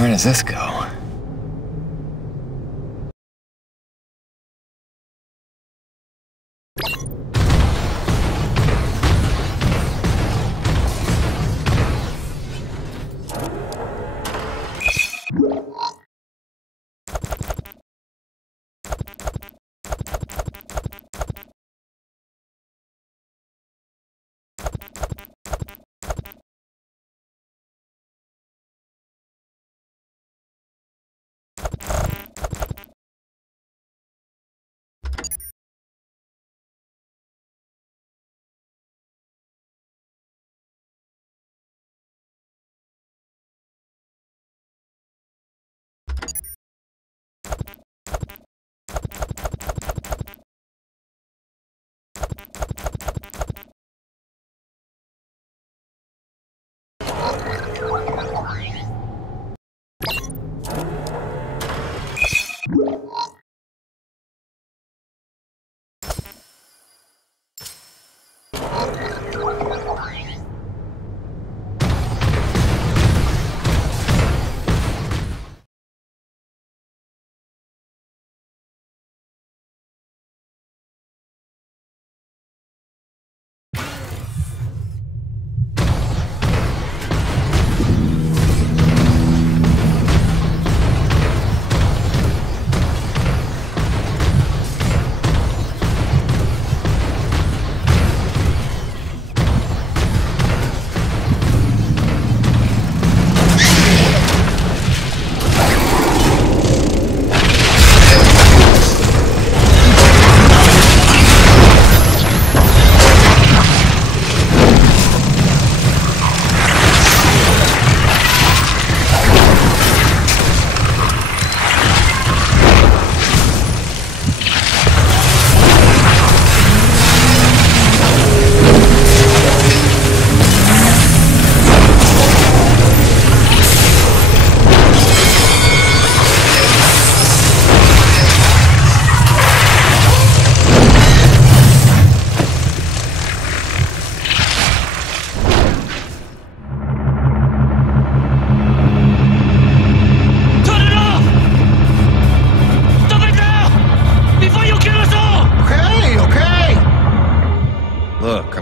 Where does this go?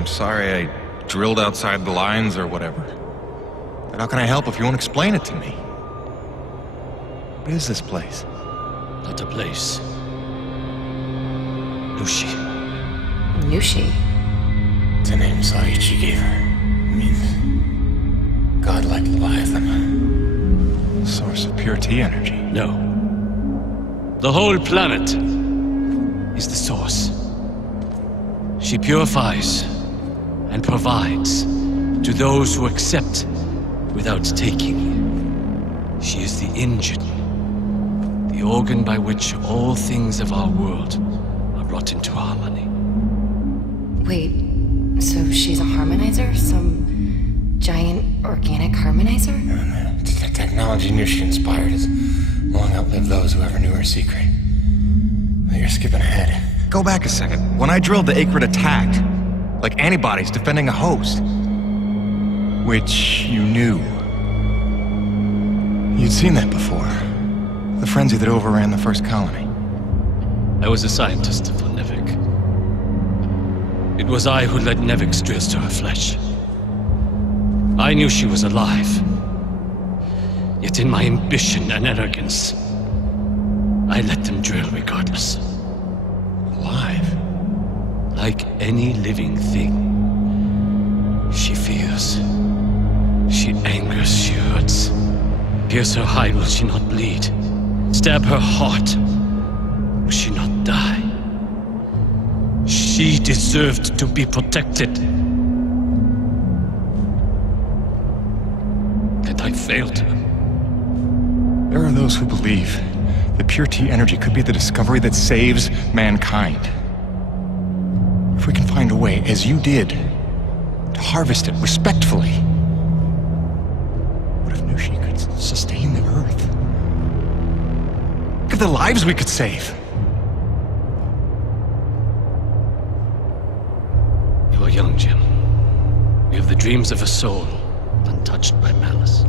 Sorry I drilled outside the lines or whatever. But how can I help if you won't explain it to me? What is this place? Not a place. Nushi. Nushi? It's a name Saiichi gave her. It means godlike Leviathan. Source of pure T energy. No. The whole planet is the source. She purifies and provides to those who accept without taking. She is the engine, the organ by which all things of our world are brought into harmony. Wait, so she's a harmonizer? Some giant organic harmonizer? No. The technology Nushi inspired has long outlived those who ever knew her secret. But you're skipping ahead. Go back a second. When I drilled, the Acrid attacked. Like antibodies defending a host. Which you knew. You'd seen that before. The frenzy that overran the first colony. I was a scientist for Nevik. It was I who led Nevik's drills to her flesh. I knew she was alive. Yet in my ambition and arrogance, I let them drill regardless. Alive? Like any living thing. She fears. She angers, she hurts. Pierce her hide, will she not bleed? Stab her heart, will she not die? She deserved to be protected. And I failed her. There are those who believe that pure T energy could be the discovery that saves mankind. If we can find a way, as you did, to harvest it respectfully. What if Nushi could sustain the Earth? Look at the lives we could save. You are young, Jim. You have the dreams of a soul, untouched by malice.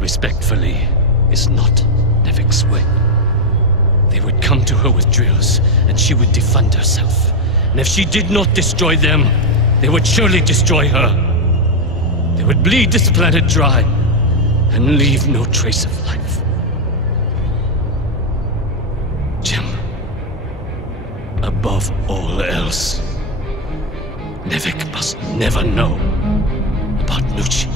respectfully, is not Nevik's way. They would come to her with drills, and she would defend herself. And if she did not destroy them, they would surely destroy her. They would bleed this planet dry, and leave no trace of life. Jim, above all else, Nevik must never know about Nucci.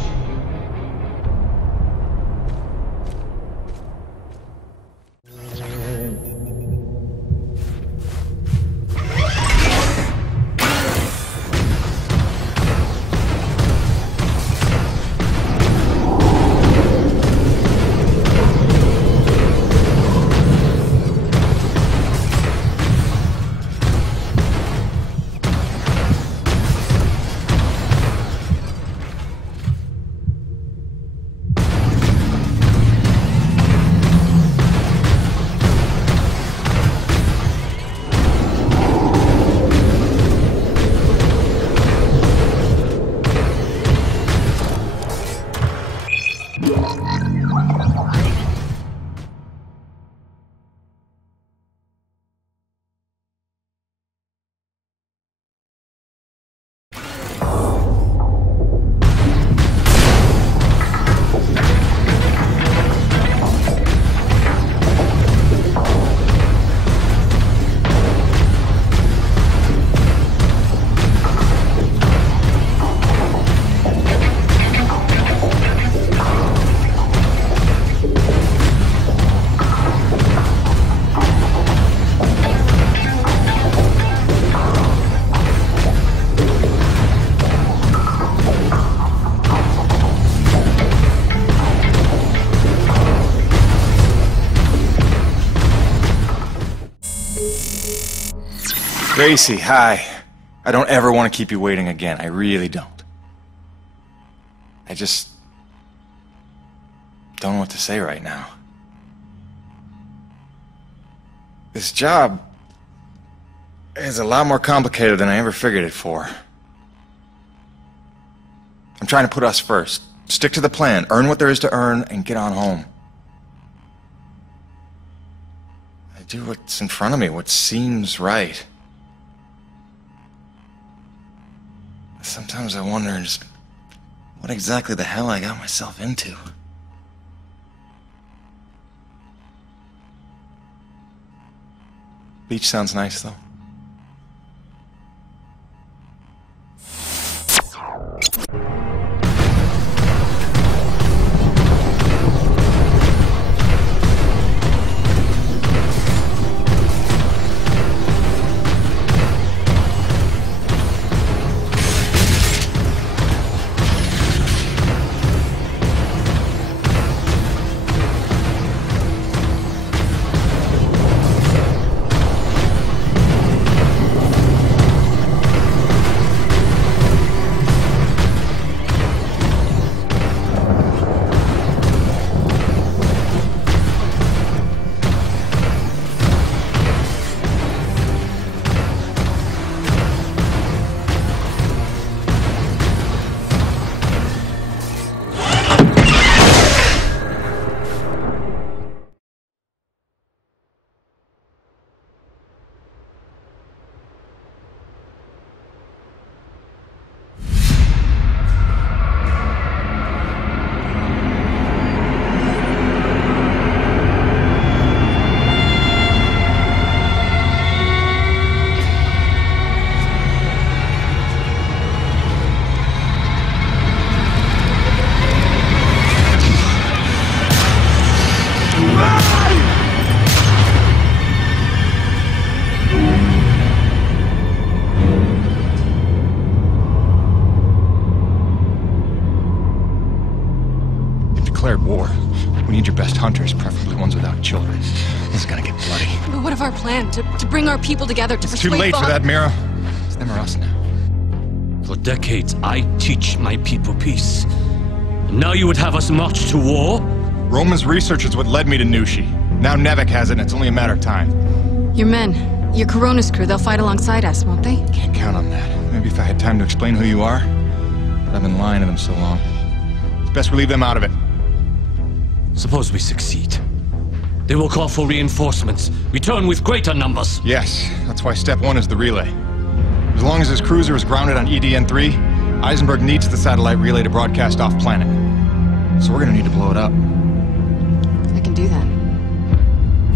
Gracie, hi. I don't ever want to keep you waiting again. I really don't. I just don't know what to say right now. This job is a lot more complicated than I ever figured it for. I'm trying to put us first. Stick to the plan, earn what there is to earn, and get on home. I do what's in front of me, what seems right. Sometimes I wonder just what exactly the hell I got myself into. Beach sounds nice, though. War. We need your best hunters, preferably ones without children. This is gonna get bloody. But what of our plan? To bring our people together, to It's persuade too late for Bob? that, Mira. It's them or us now. For decades, I teach my people peace. And now you would have us march to war? Roman's research is what led me to Nucci. Now Nevik has it, and it's only a matter of time. Your men, your Coronas crew, they'll fight alongside us, won't they? Can't count on that. Maybe if I had time to explain who you are. But I've been lying to them so long. It's best we leave them out of it. Suppose we succeed. They will call for reinforcements. Return with greater numbers. Yes, that's why step one is the relay. As long as his cruiser is grounded on EDN-3, Eisenberg needs the satellite relay to broadcast off-planet. So we're gonna need to blow it up. I can do that.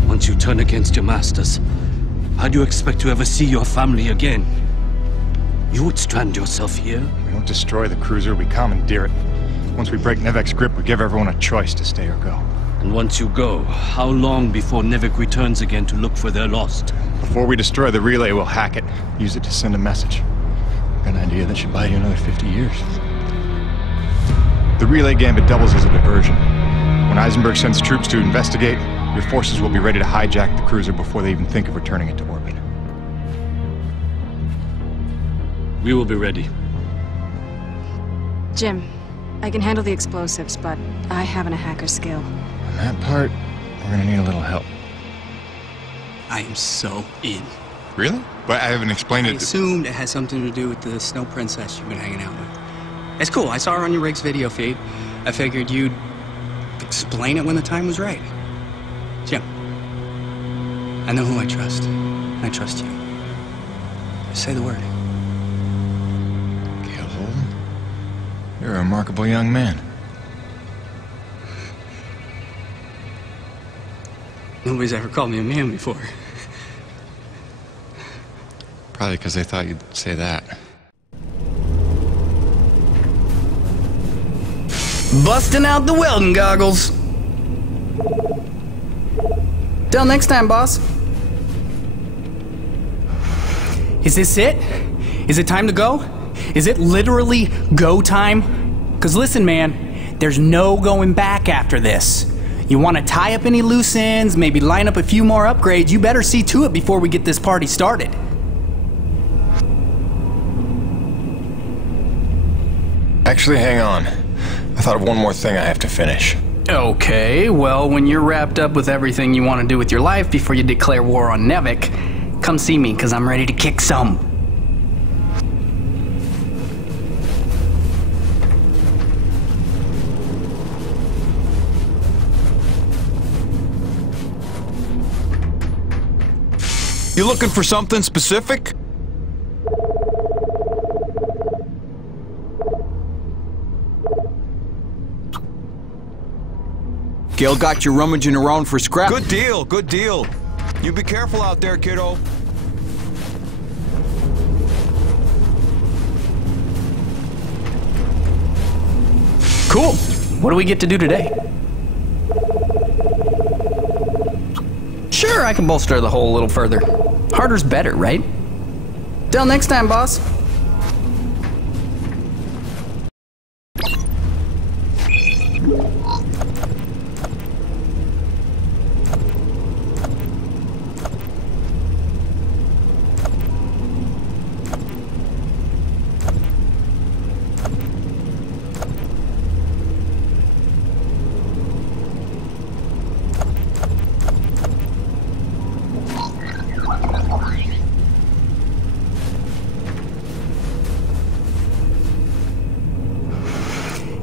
Once you turn against your masters, how do you expect to ever see your family again? You would strand yourself here? We don't destroy the cruiser, we commandeer it. Once we break Nevek's grip, we give everyone a choice to stay or go. And once you go, how long before Nevek returns again to look for their lost? Before we destroy the relay, we'll hack it, use it to send a message. Got an idea that should buy you another 50 years. The relay gambit doubles as a diversion. When Eisenberg sends troops to investigate, your forces will be ready to hijack the cruiser before they even think of returning it to orbit. We will be ready. Jim, I can handle the explosives, but I haven't a hacker's skill. On that part, we're gonna need a little help. I am so in. Really? But I haven't explained I it. assumed it has something to do with the snow princess you've been hanging out with. It's cool. I saw her on your rig's video feed. I figured you'd explain it when the time was right. Jim, I know who I trust. I trust you. Just say the word. Gale Holden, you're a remarkable young man. Nobody's ever called me a man before. Probably because they thought you'd say that. Busting out the welding goggles. Till next time, boss. Is this it? Is it time to go? Is it literally go time? Because listen, man, there's no going back after this. You want to tie up any loose ends, maybe line up a few more upgrades, you better see to it before we get this party started. Actually, hang on. I thought of one more thing I have to finish. Okay, well, when you're wrapped up with everything you want to do with your life before you declare war on Nevek, come see me, because I'm ready to kick some. You looking for something specific? Gale got you rummaging around for scrap. Good deal, good deal. You be careful out there, kiddo. Cool. What do we get to do today? Sure, I can bolster the hole a little further. Harder's better, right? Till next time, boss.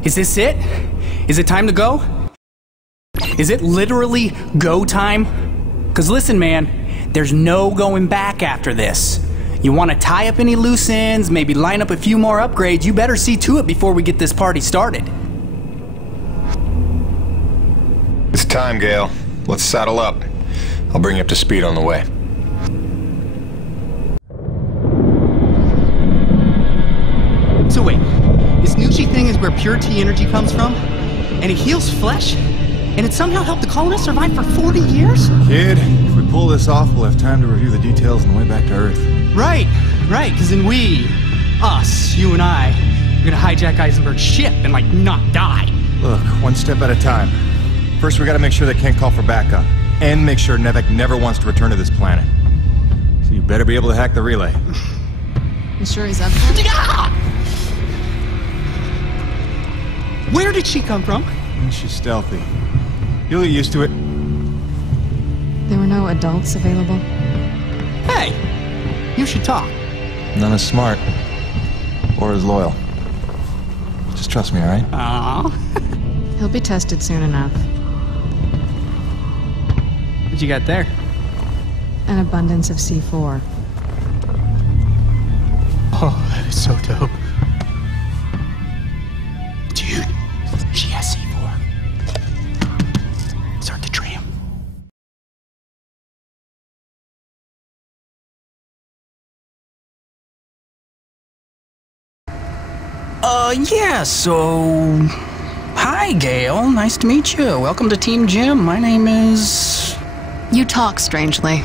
Is this it? Is it time to go? Is it literally go time? Because listen, man, there's no going back after this. You want to tie up any loose ends, maybe line up a few more upgrades, you better see to it before we get this party started. It's time, Gale. Let's saddle up. I'll bring you up to speed on the way. So wait, this Nushi thing is where pure T energy comes from? And it heals flesh? And it somehow helped the colonists survive for 40 years? Kid, if we pull this off, we'll have time to review the details on the way back to Earth. Right, because then us, you and I, are gonna hijack Eisenberg's ship and, like, not die. Look, one step at a time. First, we gotta make sure they can't call for backup. And make sure Nevek never wants to return to this planet. So you better be able to hack the relay. You sure he's up for it? Ah! Where did she come from? And she's stealthy. You'll get used to it. There were no adults available? Hey, you should talk. None as smart. Or as loyal. Just trust me, alright? Aww. He'll be tested soon enough. What you got there? An abundance of C4. Oh, that is so dope. Dude, she has C4. Start the tram. Yeah, so... Hi, Gail. Nice to meet you. Welcome to Team Jim. My name is... You talk strangely.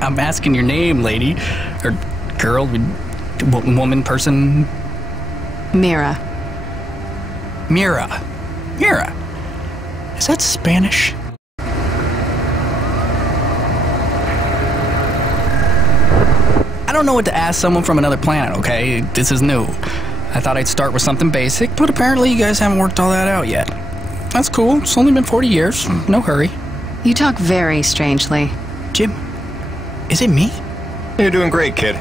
I'm asking your name, lady. Or girl, woman, person. Mira. Mira. Mira. Is that Spanish? I don't know what to ask someone from another planet, okay? This is new. I thought I'd start with something basic, but apparently you guys haven't worked all that out yet. That's cool. It's only been 40 years. No hurry. You talk very strangely. Jim, is it me? You're doing great, kid.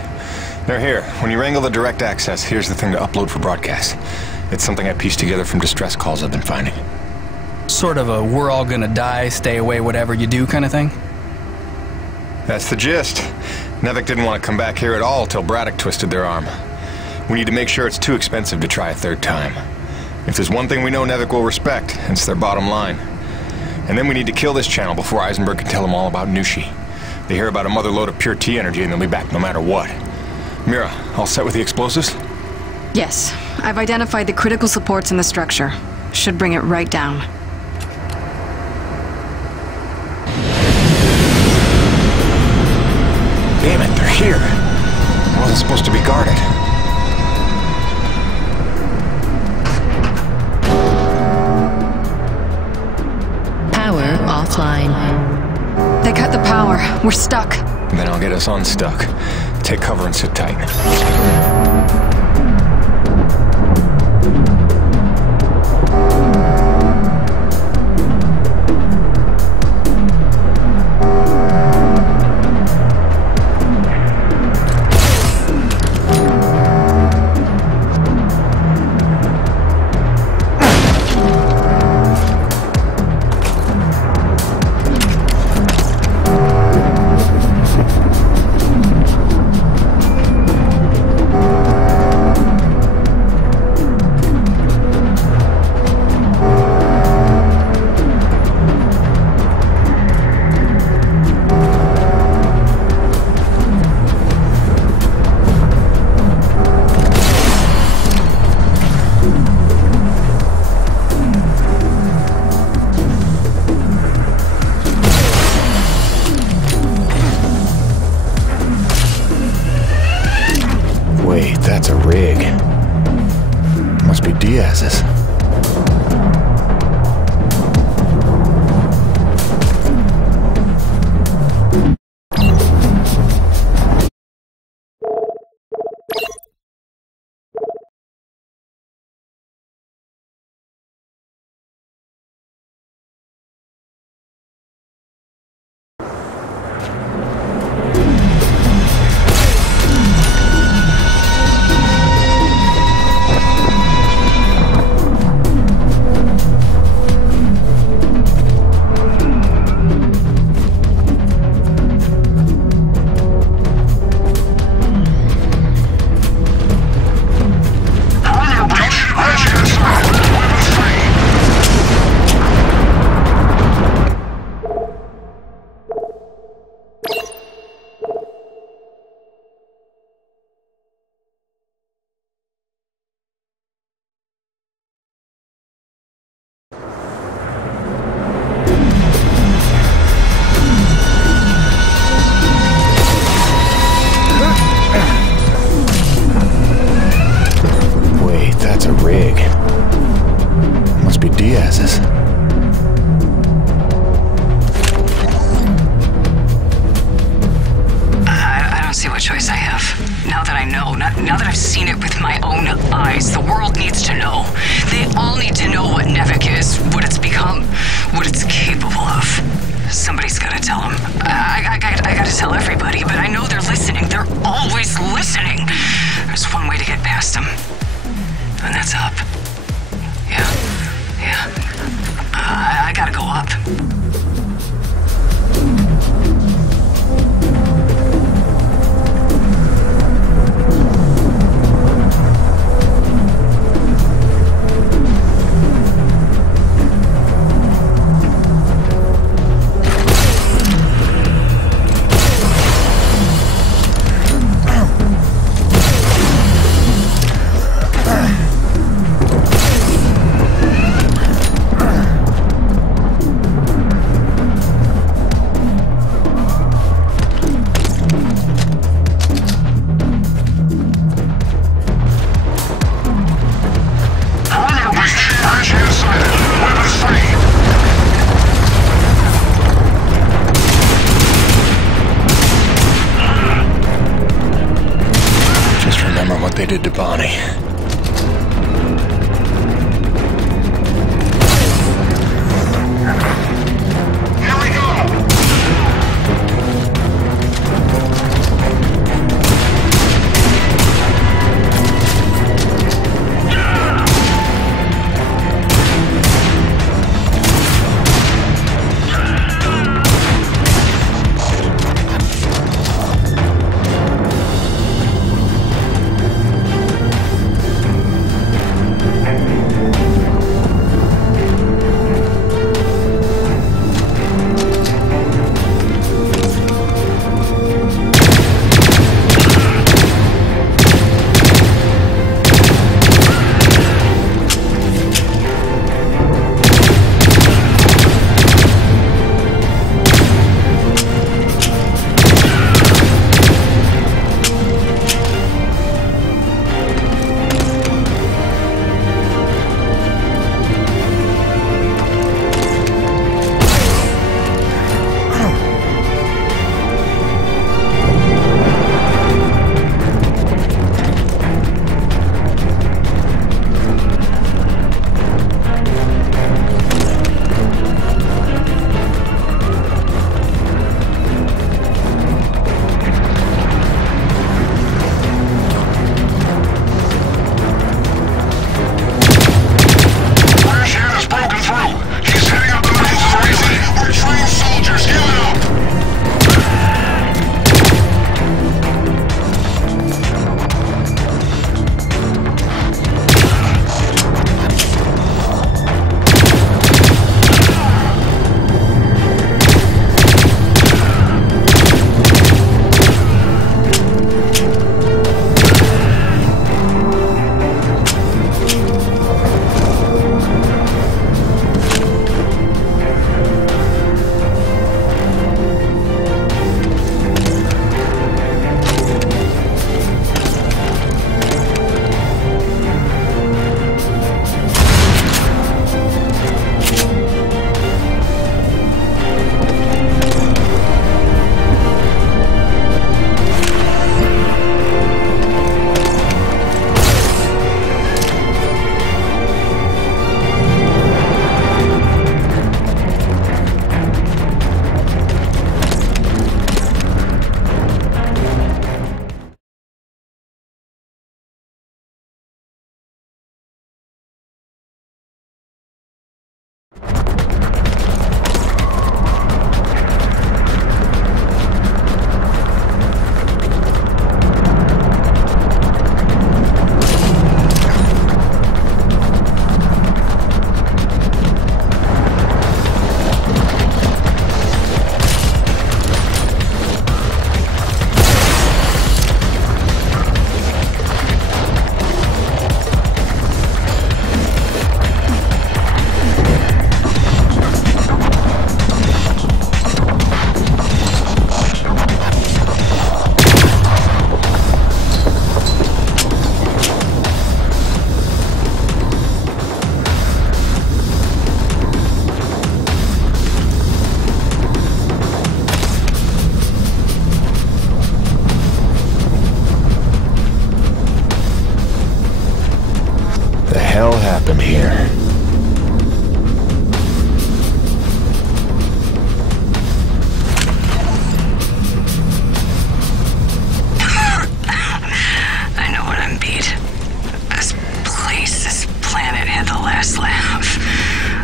They're here. When you wrangle the direct access, here's the thing to upload for broadcast. It's something I pieced together from distress calls I've been finding. Sort of a we're all gonna die, stay away, whatever you do kind of thing? That's the gist. Nevik didn't want to come back here at all till Braddock twisted their arm. We need to make sure it's too expensive to try a third time. If there's one thing we know Nevik will respect, it's their bottom line. And then we need to kill this channel before Eisenberg can tell them all about Nushi. They hear about a mother load of pure T energy and they'll be back no matter what. Mira, all set with the explosives? Yes. I've identified the critical supports in the structure. Should bring it right down. Damn it, they're here. It wasn't supposed to be guarded. Power offline. They cut the power. We're stuck. Then I'll get us unstuck. Take cover and sit tight. Wait, that's a rig. Must be Diaz's. Diaz's. I don't see what choice I have. Now that I know, now that I've seen it with my own eyes, the world needs to know. They all need to know what Nevik is, what it's become, what it's capable of. Somebody's gotta tell them. I gotta tell everybody, but I know they're listening. They're always listening. There's one way to get past them, and that's up. Yeah. I gotta go up. they did to Bonnie. hell happened here? I know what I'm beat. This place, this planet had the last laugh.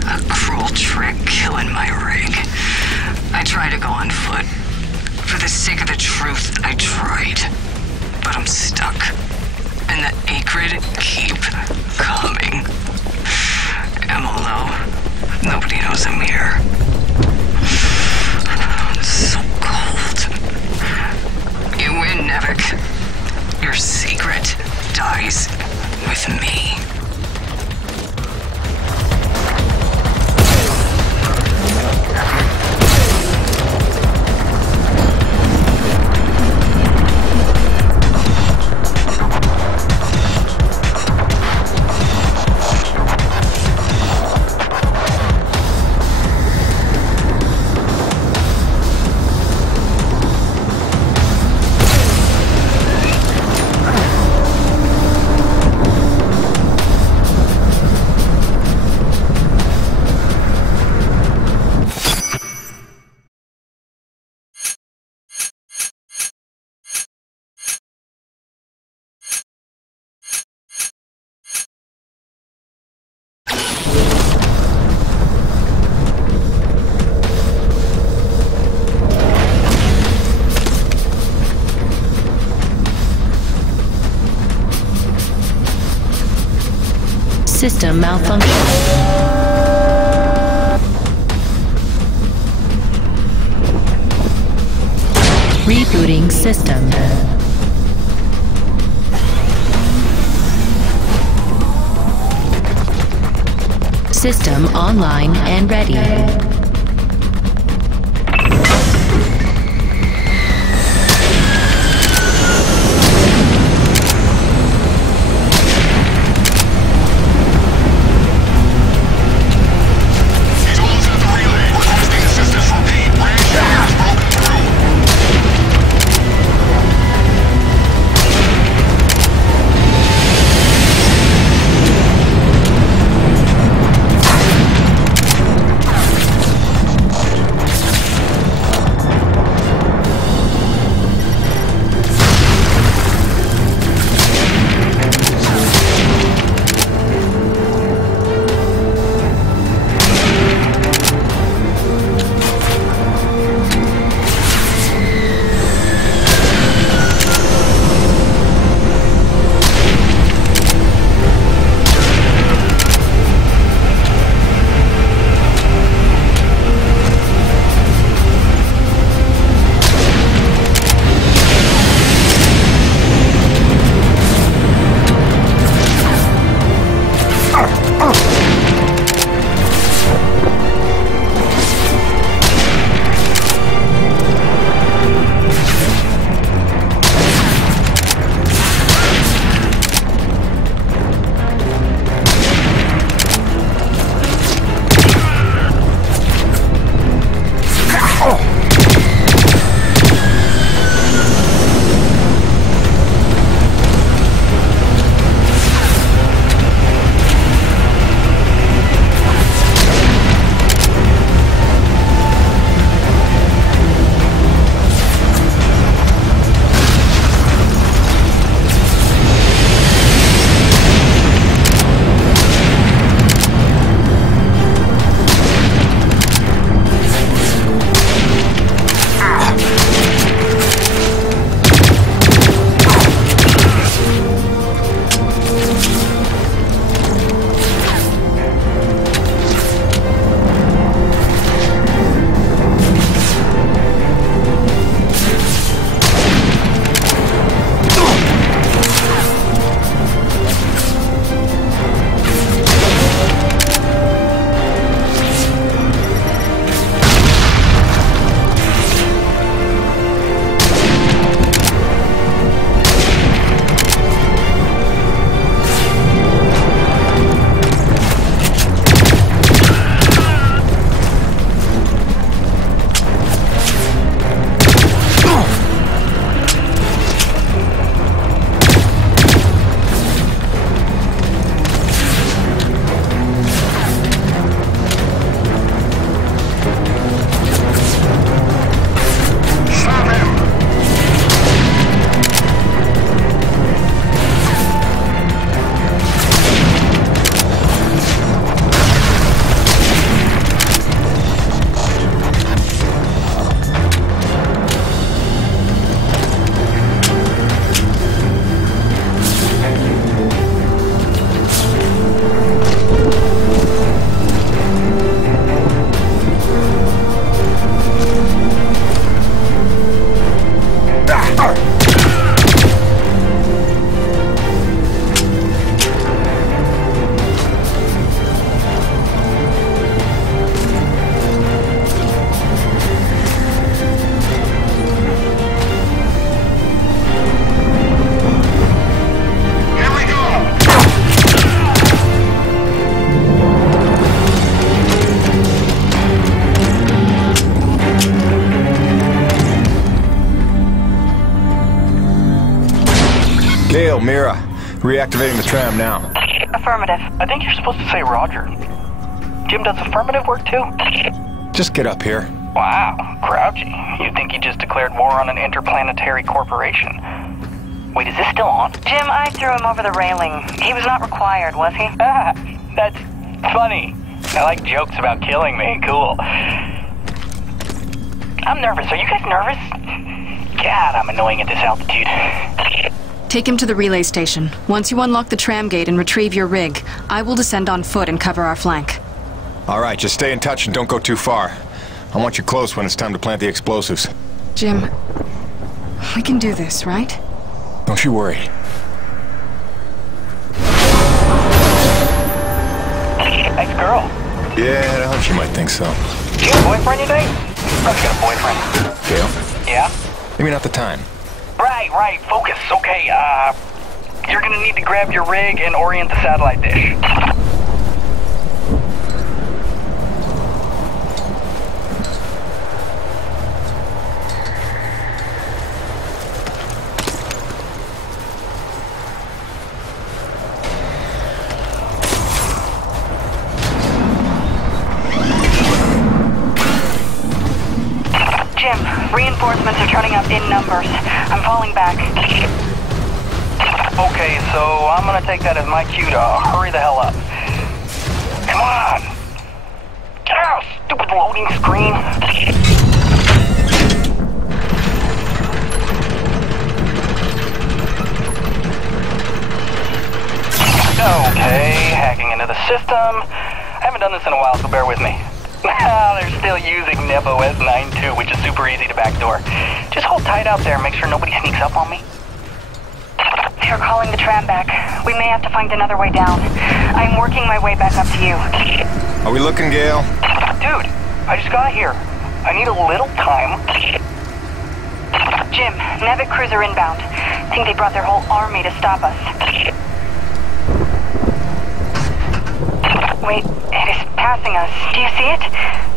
A cruel trick killing my rig. I tried to go on foot. For the sake of the truth, I tried. But I'm stuck. And the acrid keep coming. Emilo, nobody knows I'm here. It's so cold. You win, Nevik. Your secret dies with me. System malfunction. Rebooting system. System online and ready. Gale, Mira, reactivating the tram now. Affirmative. I think you're supposed to say Roger. Jim does affirmative work too? Just get up here. Wow, grouchy. You'd think he just declared war on an interplanetary corporation. Wait, is this still on? Jim, I threw him over the railing. He was not required, was he? Ah, that's funny. I like jokes about killing me. Cool. I'm nervous. Are you guys nervous? God, I'm annoying at this altitude. Take him to the relay station. Once you unlock the tram gate and retrieve your rig, I will descend on foot and cover our flank. All right, just stay in touch and don't go too far. I want you close when it's time to plant the explosives. Jim, we can do this, right? Don't you worry. Ex-girl. Yeah, I had a hunch you might think so. You have a boyfriend, you think? Probably got a boyfriend. Gail? Yeah? Maybe not the time. Right, focus. Okay, you're gonna need to grab your rig and orient the satellite dish. Jim, reinforcements are turning up in numbers. I'm falling back. Okay, so I'm gonna take that as my cue to hurry the hell up. Come on! Get out, stupid loading screen! Okay, hacking into the system. I haven't done this in a while, so bear with me. They're still using NebOS 9.2, which is super easy to backdoor. Just hold tight out there and make sure nobody sneaks up on me. They're calling the tram back. We may have to find another way down. I'm working my way back up to you. Are we looking, Gail? Dude, I just got here. I need a little time. Jim, Nevik cruiser inbound. Think they brought their whole army to stop us. Wait, it is passing us. Do you see it?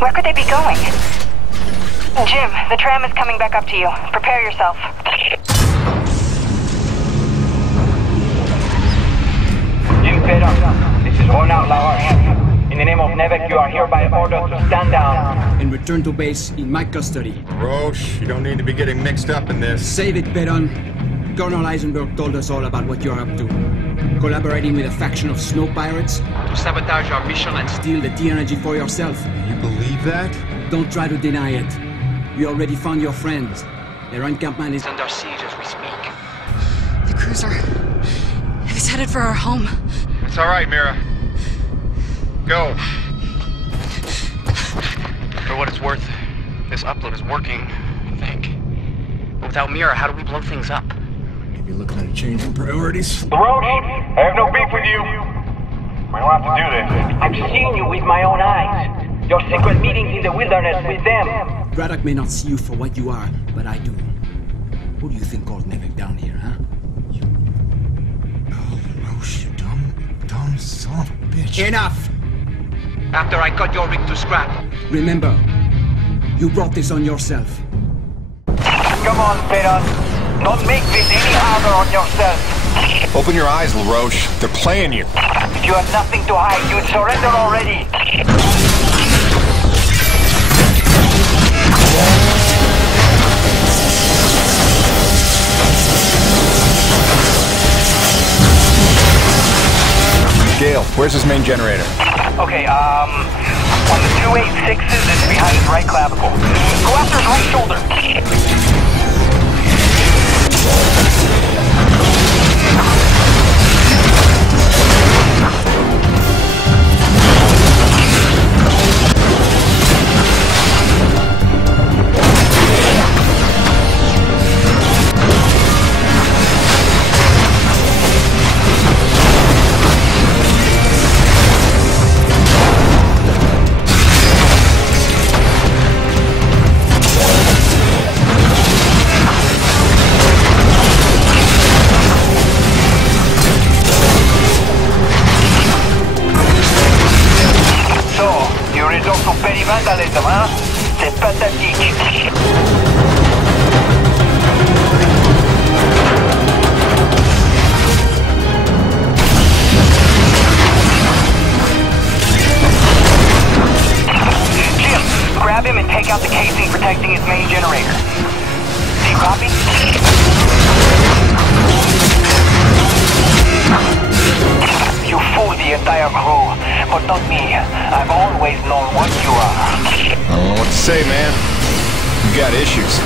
Where could they be going? Jim, the tram is coming back up to you. Prepare yourself. Jim Pedro, this is Ronald Lauer. In the name of Nevik, you are hereby ordered to stand down. And return to base in my custody. Roche, you don't need to be getting mixed up in this. Save it, Pedon. Colonel Eisenberg told us all about what you're up to. Collaborating with a faction of snow pirates to sabotage our mission and steal the T-energy for yourself. You believe that? Don't try to deny it. We already found your friends. Their encampment is under siege as we speak. The cruiser is headed for our home. It's all right, Mira. Go. For what it's worth, this upload is working, I think. But without Mira, how do we blow things up? Maybe looking at a change in priorities. Roche, I have no beef with you. We don't have to do this. I've seen you with my own eyes. Your secret meetings in the wilderness with them. Braddock may not see you for what you are, but I do. Who do you think called Nevik down here, huh? Roche, you dumb son of a bitch. Enough! After I cut your rig to scrap. Remember, you brought this on yourself. Come on, Pedon. Don't make this any harder on yourself. Open your eyes, LaRoche. They're playing you. If you had nothing to hide, you'd surrender already. Gail, where's his main generator? Okay, on the 286s, it's behind his right clavicle. Go after his right shoulder. Vandalism, huh? C'est pathétique. Jim, grab him and take out the casing protecting his main generator. Do you copy? You fooled the entire crew, but not me. I've always known what you are. I don't know what to say, man. You got issues.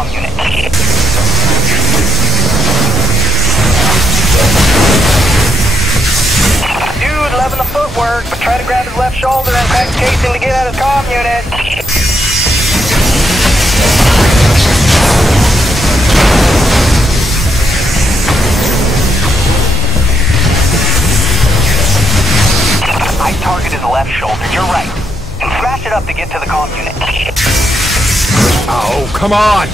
comm unit. Dude, loving the footwork, but try to grab his left shoulder and crack the casing to get at his comm unit. I target his left shoulder, you're right. And smash it up to get to the comm unit. Oh, come on!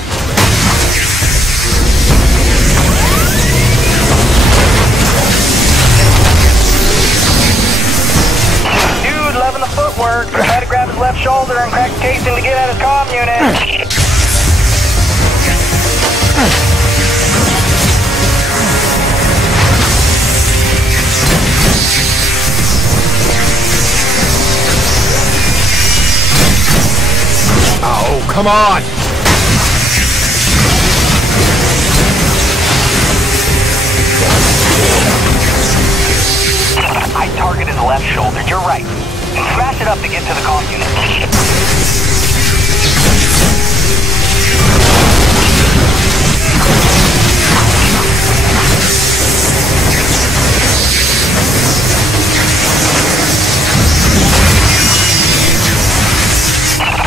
Dude, loving the footwork, but try to grab his left shoulder and crack the casing to get at his comm unit. Oh, come on! I target his left shoulder, you're right. And smash it up to get to the comm unit.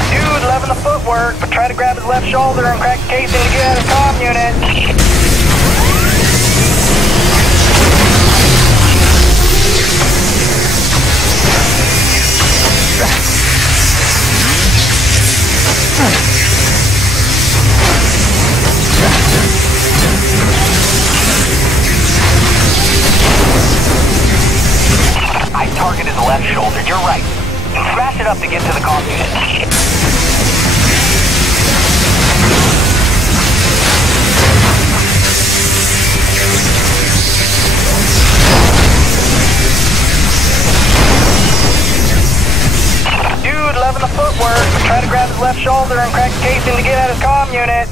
Dude, loving the footwork, but try to grab his left shoulder and crack the casing to get at his comm unit. I target his left shoulder, you're right. And smash it up to get to the comm unit. Dude, loving the footwork, but try to grab his left shoulder and crack the casing to get at his comm unit.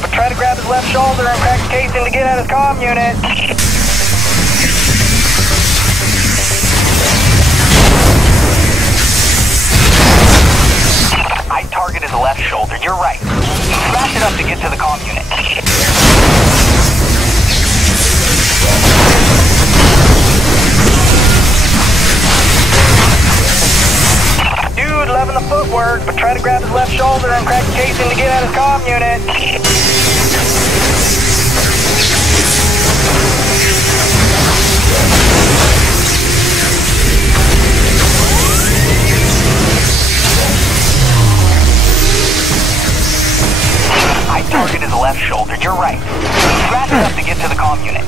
But try to grab his left shoulder and crack the casing to get at his comm unit. I target his left shoulder, you're right. Smash it up to get to the comm unit. Dude, loving the footwork, but try to grab his left shoulder and crack the casing to get at his comm unit. I target his left shoulder, you're right. Smash it up to get to the comm unit.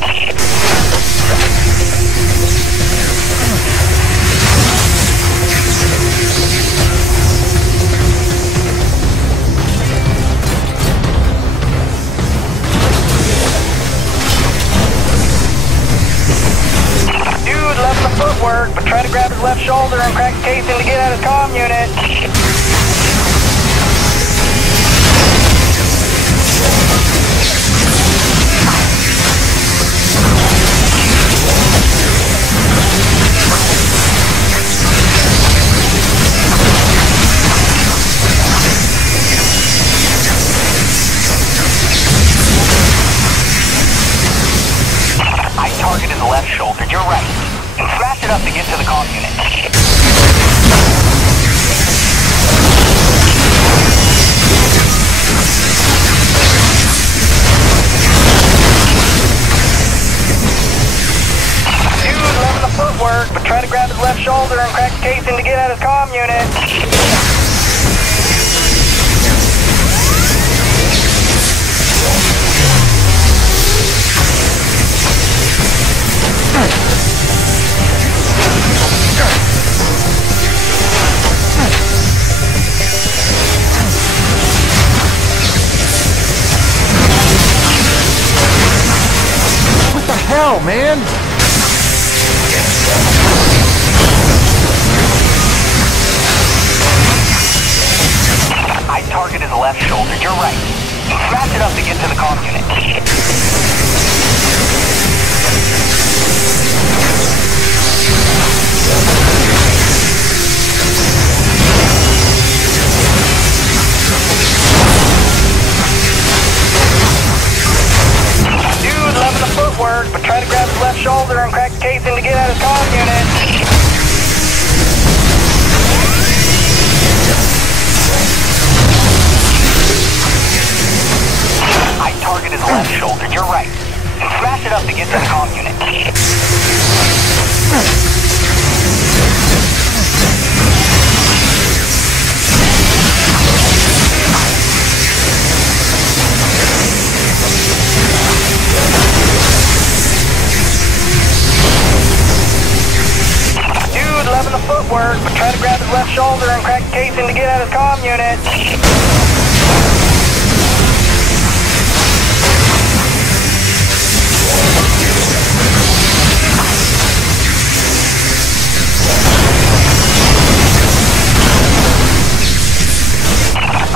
Dude, left the footwork, but try to grab his left shoulder and crack the casing to get at his comm unit. I target his left shoulder, you're right. And smash it up to get to the comm unit. Dude, loving the footwork, but try to grab his left shoulder and crack the casing to get at his comm unit. hell, man? I target his left shoulder, you're right. Smash it up to get to the comm unit. Dude, loving the footwork, but try to grab his left shoulder and crack the casing to get out of his comm unit. I target his left shoulder, you're right. Smash it up to get to the comm unit. Dude, loving the footwork, but try to grab his left shoulder and crack the casing to get out of his comm unit.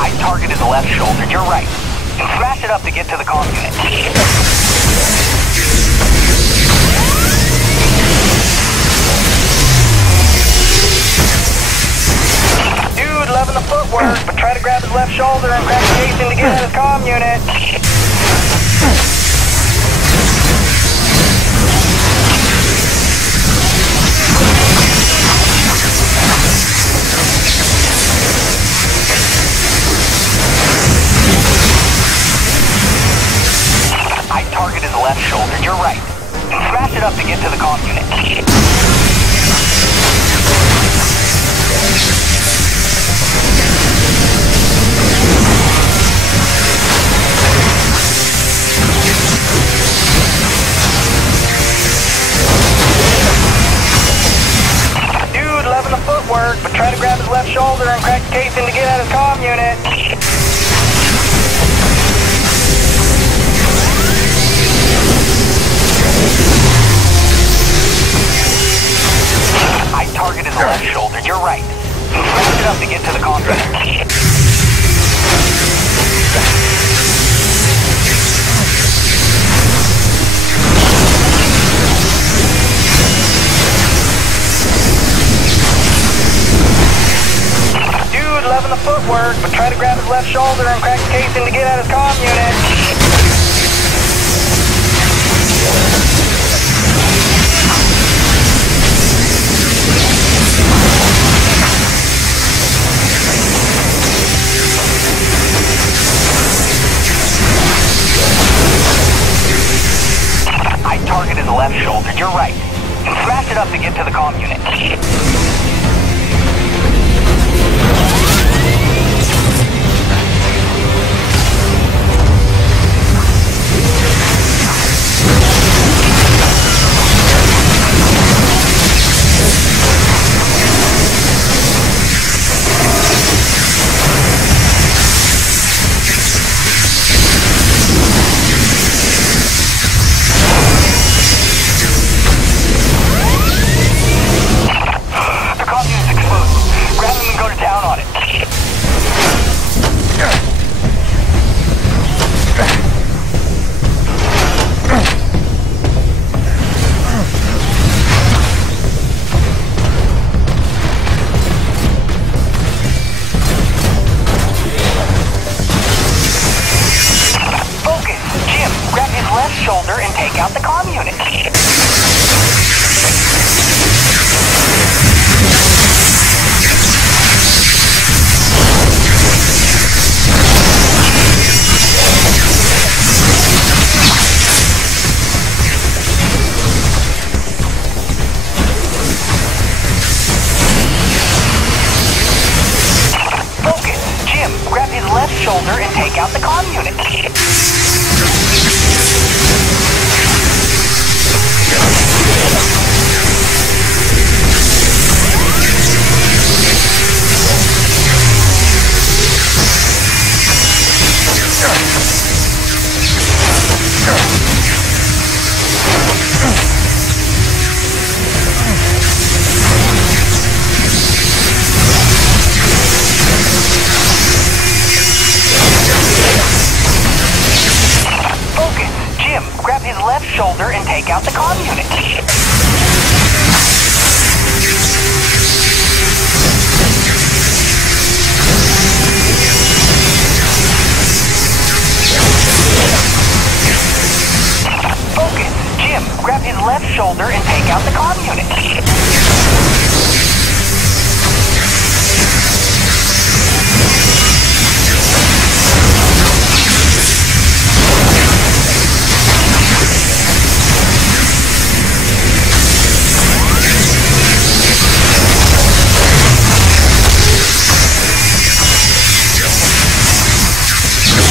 I target his left shoulder, you're right. Smash it up to get to the comm unit. Dude, loving the footwork, but try to grab his left shoulder and crack the casing to get out of his comm unit. I target his left shoulder, you're right. Smash it up to get to the comm unit. Dude, loving the footwork, but try to grab his left shoulder and crack the casing to get out of his comm unit. I target his left shoulder, you're right. Smash it up to get to the comm unit. Dude, loving the footwork, but try to grab his left shoulder and crack the casing to get out of his comm unit. I target his left shoulder, you're right. Smash it up to get to the comm unit. shoulder and take out the comm unit. Focus. Jim, grab his left shoulder and take out the comm unit. shoulder and take out the comm unit. Focus. Jim, grab his left shoulder and take out the comm unit.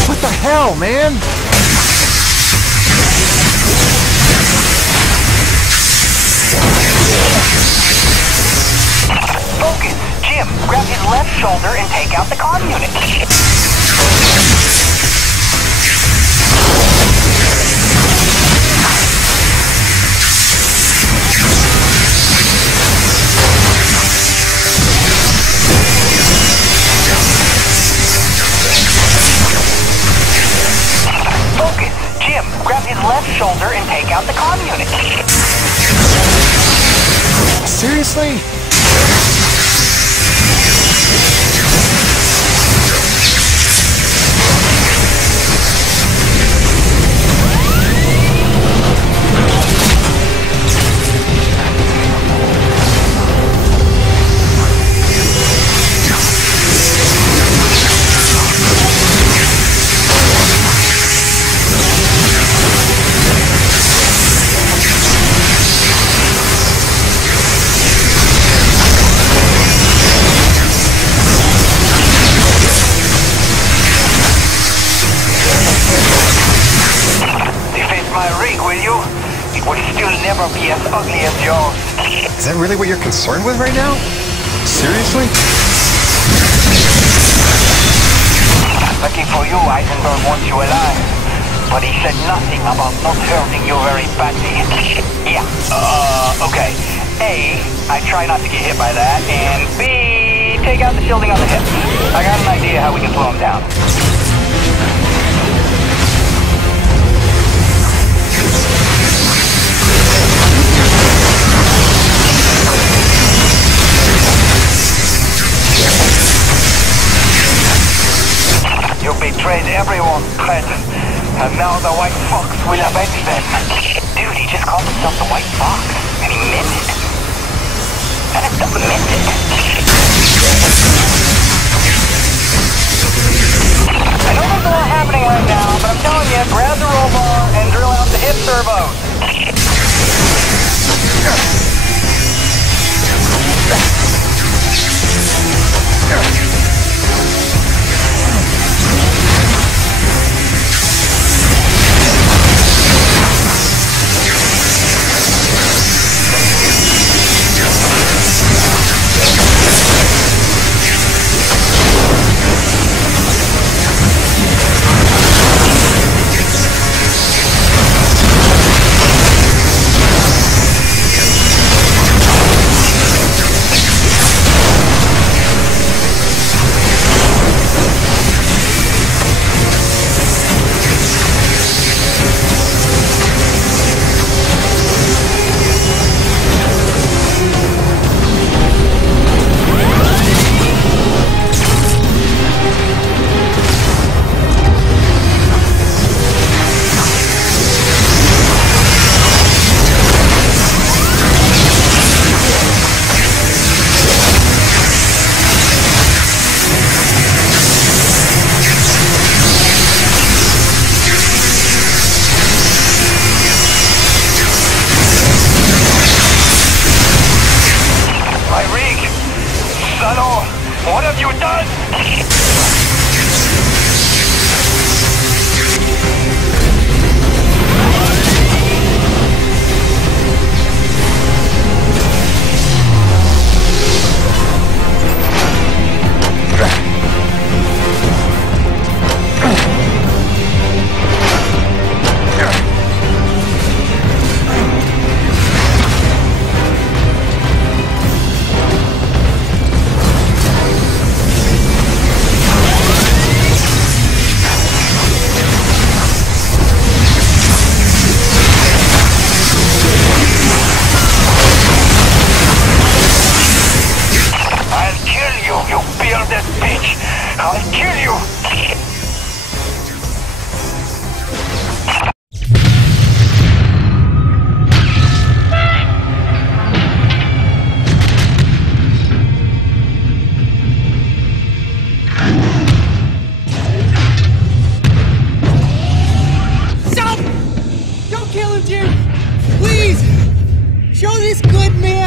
What the hell, man? Focus. Jim, grab his left shoulder and take out the comm unit. Focus. Jim, grab his left shoulder and take out the comm unit. Seriously? Never be as ugly as yours. Is that really what you're concerned with right now? Seriously? Lucky for you, Eisenberg wants you alive. But he said nothing about not hurting you very badly. Yeah, okay. A, I try not to get hit by that, and B, take out the shielding on the hip. I got an idea how we can slow him down. You betrayed everyone, Fred. And now the White Fox will avenge them. Dude, he just called himself the White Fox. And he meant it. And it meant it. I know there's a lot happening right now, but I'm telling you, grab the roll bar and drill out the hip servos.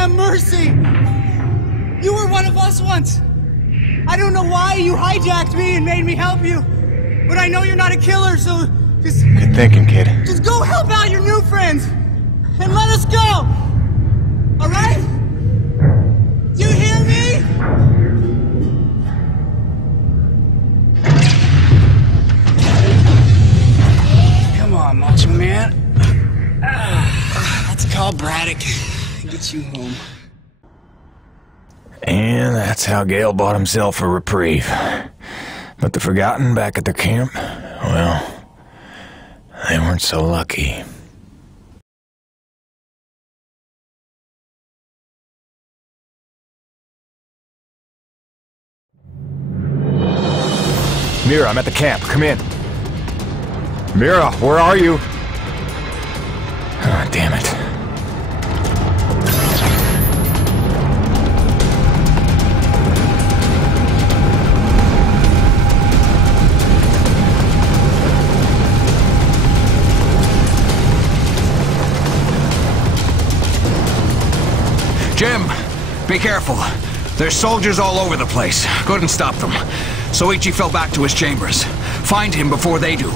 have mercy! You were one of us once! I don't know why you hijacked me and made me help you, but I know you're not a killer, so just... Good thinking, kid. Just go help out your new friends! And let us go! Alright? Do you hear me? Come on, Macho Man. Let's call Braddock and get you home. And that's how Gale bought himself a reprieve. But the Forgotten back at their camp, well, they weren't so lucky. Mira, I'm at the camp. Come in. Mira, where are you? Ah, damn it. Jim, be careful. There's soldiers all over the place. Couldn't stop them. Soichi fell back to his chambers. Find him before they do.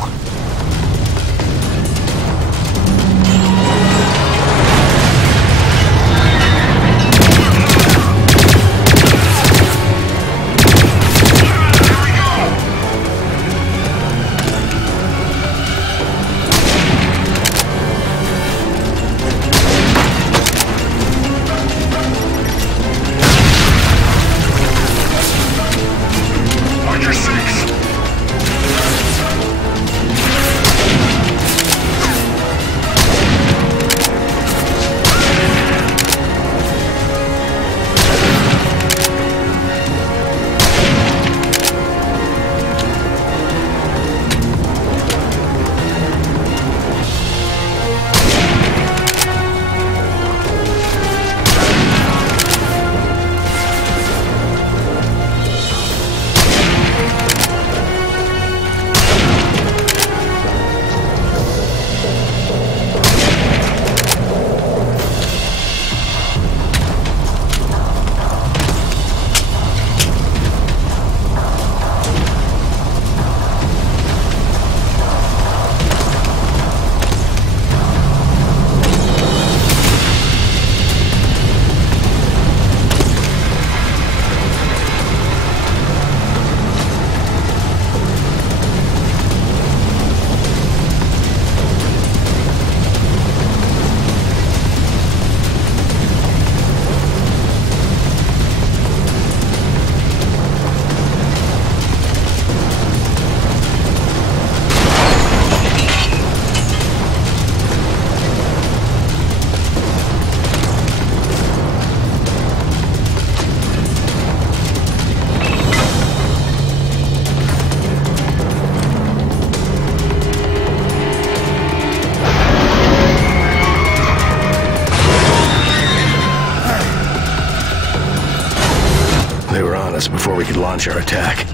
Before we could launch our attack.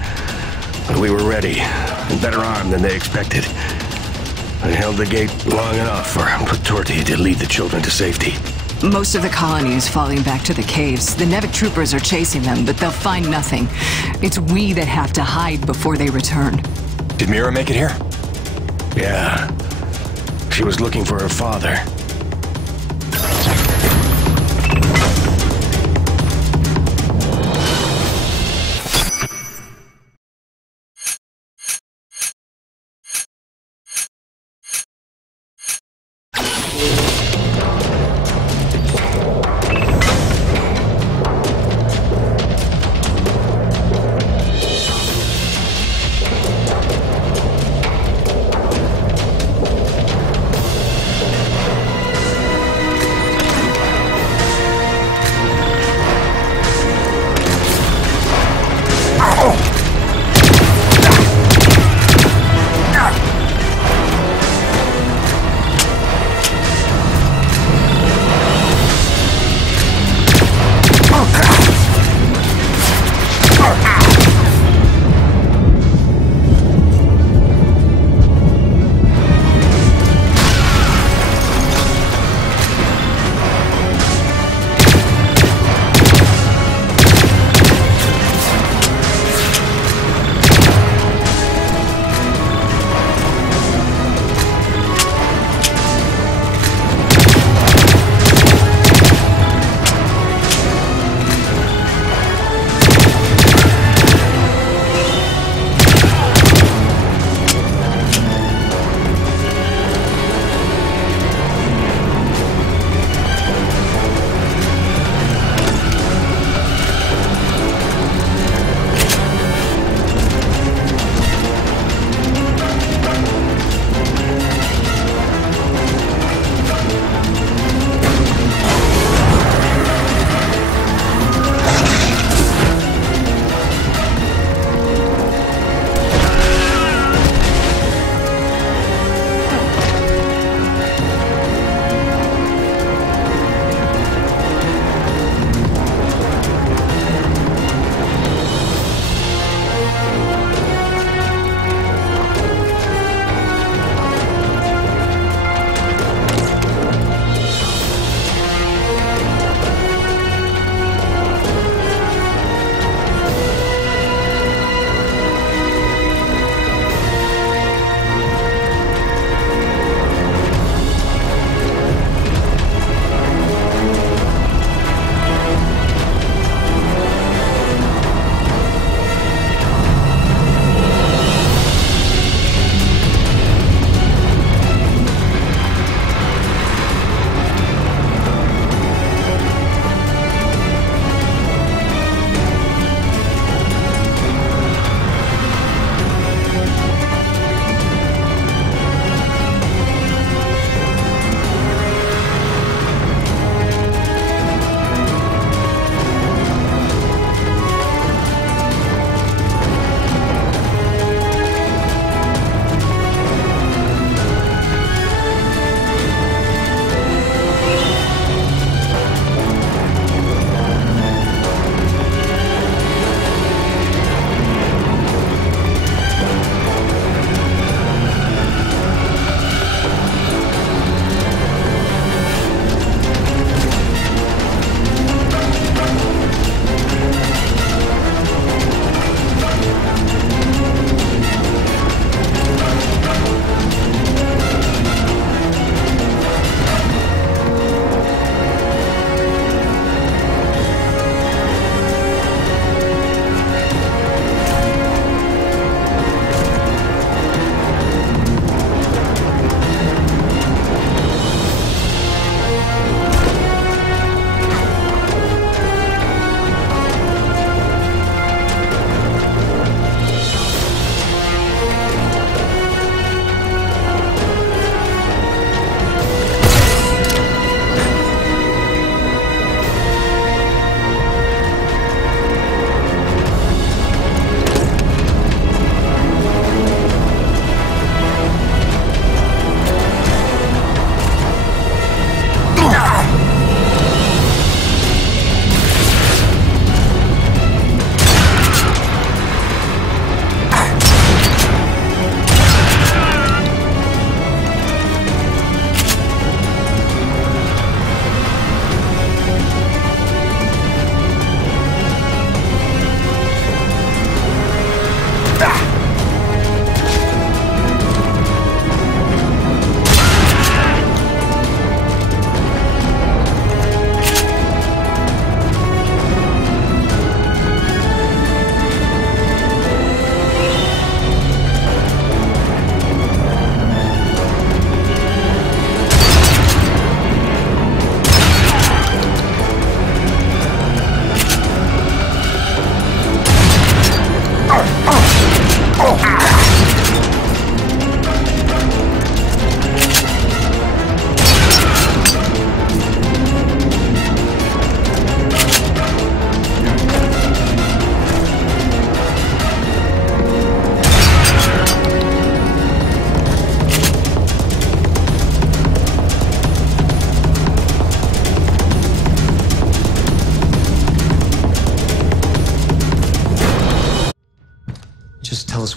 But we were ready, and better armed than they expected. We held the gate long enough for Patorti to lead the children to safety. Most of the colony is falling back to the caves. The Nevik troopers are chasing them, but they'll find nothing. It's we that have to hide before they return. Did Mira make it here? Yeah. She was looking for her father.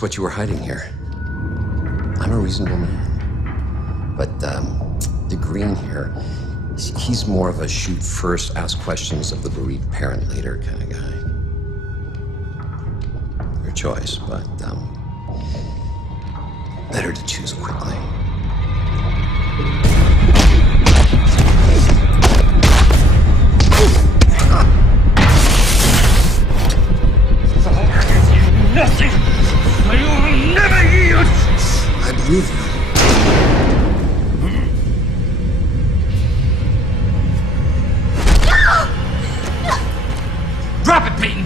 what you were hiding here. I'm a reasonable man. But, the Green here, he's more of a shoot first, ask questions of the bereaved parent later kind of guy. Your choice, but, better to choose quickly. Nothing! I will never yield! I believe you. Drop it, Peyton!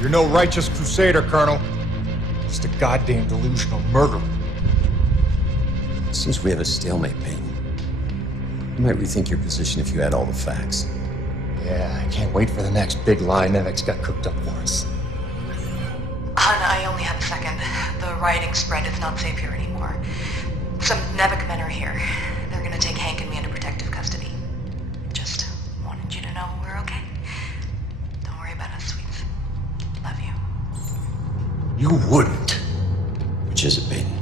You're no righteous crusader, Colonel. Just a goddamn delusional murderer. Seems we have a stalemate, Peyton. You might rethink your position if you had all the facts. Yeah, I can't wait for the next big lie Nevek's got cooked up for us. Hun, I only have a second. The rioting spread. It's not safe here anymore. Some Nevek men are here. They're gonna take Hank and me into protective custody. Just wanted you to know we're okay. Don't worry about us, sweets. Love you. You wouldn't. Which is it, Peyton?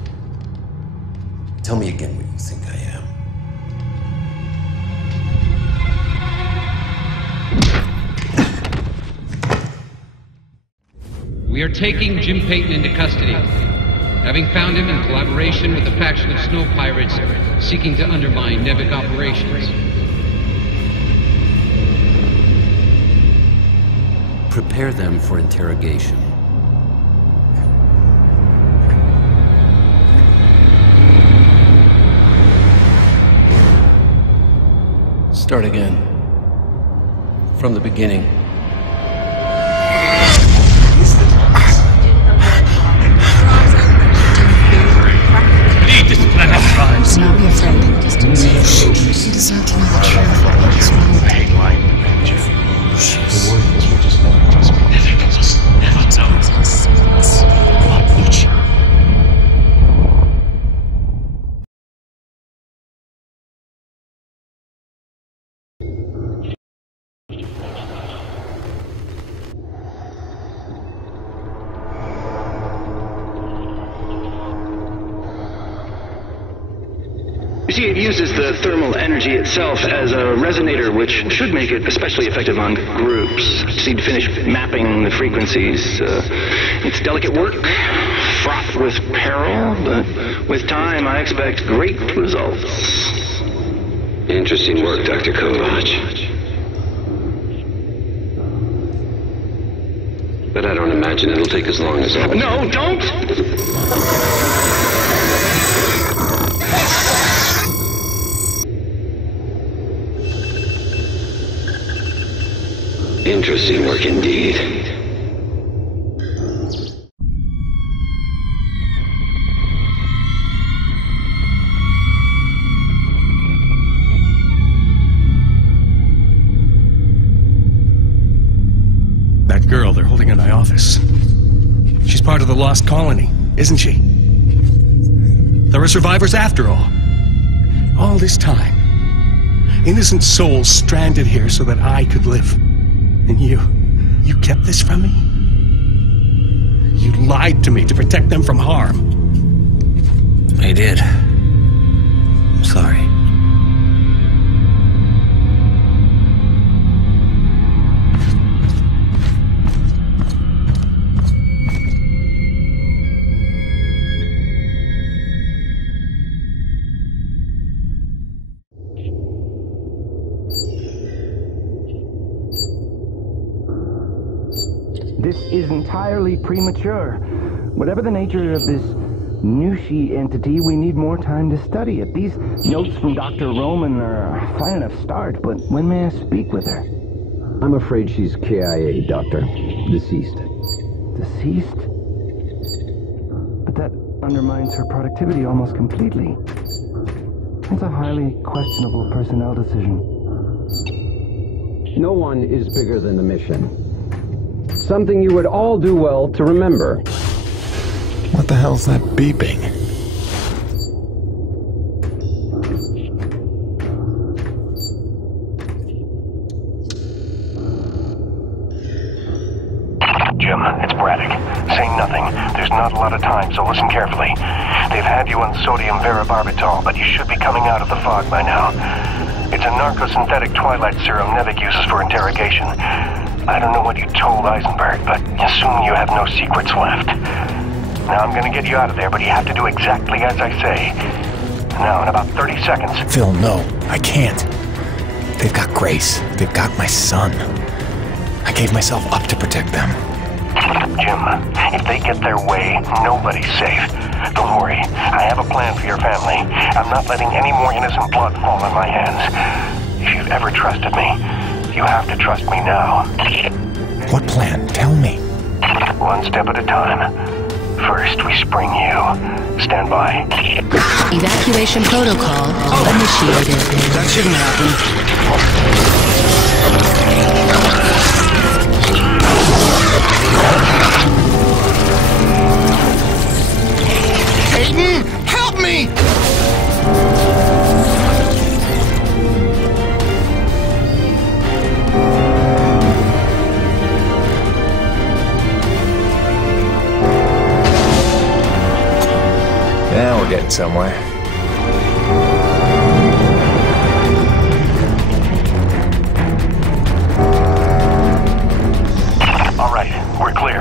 Tell me again what you think I am. We are taking Jim Peyton into custody, having found him in collaboration with a faction of snow pirates seeking to undermine Nevek operations. Prepare them for interrogation. Start again. From the beginning. Leave this planet, Rise. Do not be afraid. You deserve to know the truth. I hate lying. The word is we're just going to trust me. Never know. You see, it uses the thermal energy itself as a resonator, which should make it especially effective on groups. Just need to finish mapping the frequencies. It's delicate work, fraught with peril, but with time I expect great results. Interesting work, Dr. Kovac. But I don't imagine it'll take as long as that. No, don't! Interesting work indeed. That girl they're holding in my office. She's part of the lost colony, isn't she? There are survivors after all. All this time. Innocent souls stranded here so that I could live. And you kept this from me? You lied to me to protect them from harm. I did. I'm sorry. This is entirely premature. Whatever the nature of this Nushi entity, we need more time to study it. These notes from Dr. Roman are a fine enough start, but when may I speak with her? I'm afraid she's KIA, Doctor. Deceased. Deceased? But that undermines her productivity almost completely. It's a highly questionable personnel decision. No one is bigger than the mission. Something you would all do well to remember. What the hell's that beeping? Jim, it's Braddock. Saying nothing. There's There's not a lot of time, so listen carefully. They've had you on sodium varibarbital, but you should be coming out of the fog by now. It's a narcosynthetic twilight serum Nevik uses for interrogation. I don't know what you told Eisenberg, but assume you have no secrets left. Now I'm gonna get you out of there, but you have to do exactly as I say. Now, in about 30 seconds... Phil, no, I can't. They've got Grace. They've got my son. I gave myself up to protect them. Jim, if they get their way, nobody's safe. Don't worry, I have a plan for your family. I'm not letting any more innocent blood fall on my hands. If you've ever trusted me, you have to trust me now. What plan? Tell me. One step at a time. First, we spring you. Stand by. Evacuation protocol initiated. That shouldn't happen. Aiden, help me! Now we're getting somewhere. All right, we're clear.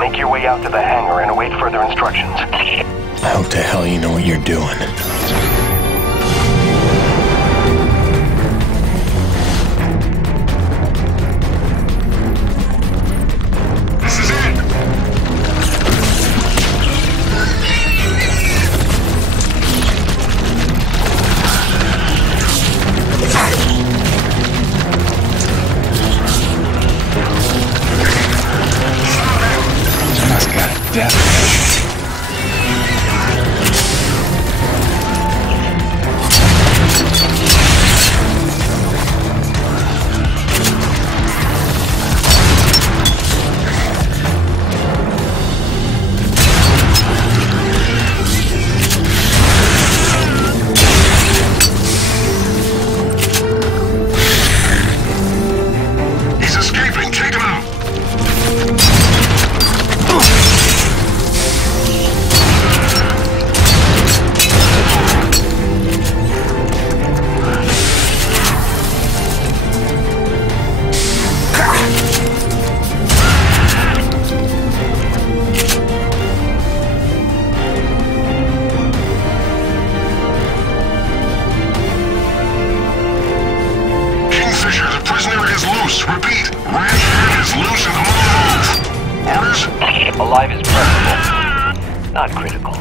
Make your way out to the hangar and await further instructions. I hope to hell you know what you're doing. loose. Repeat, right hand is loose and on the move. Orders? Alive is preferable. Not critical.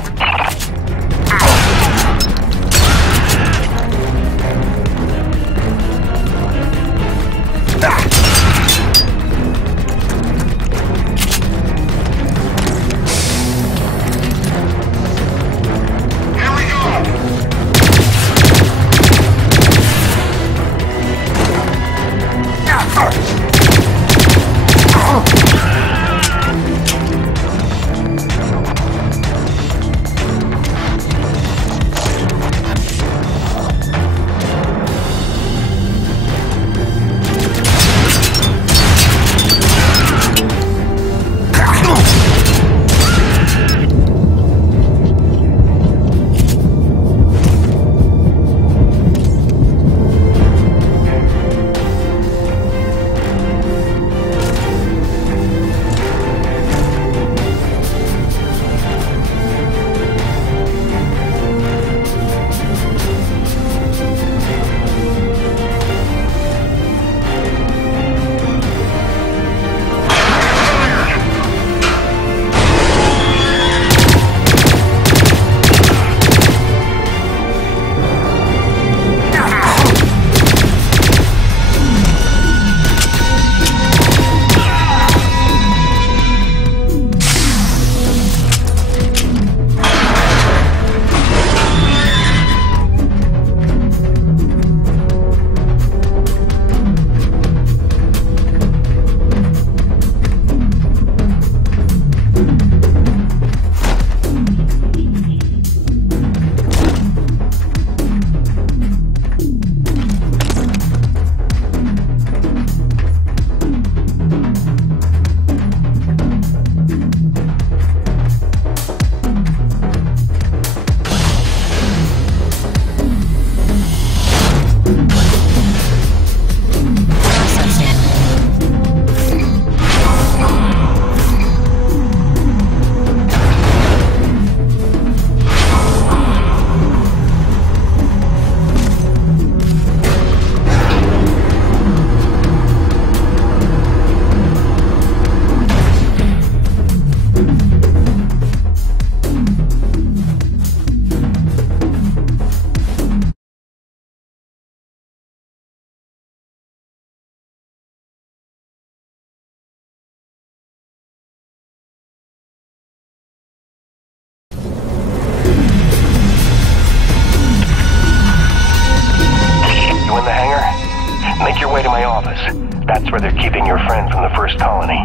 That's where they're keeping your friend from the first colony.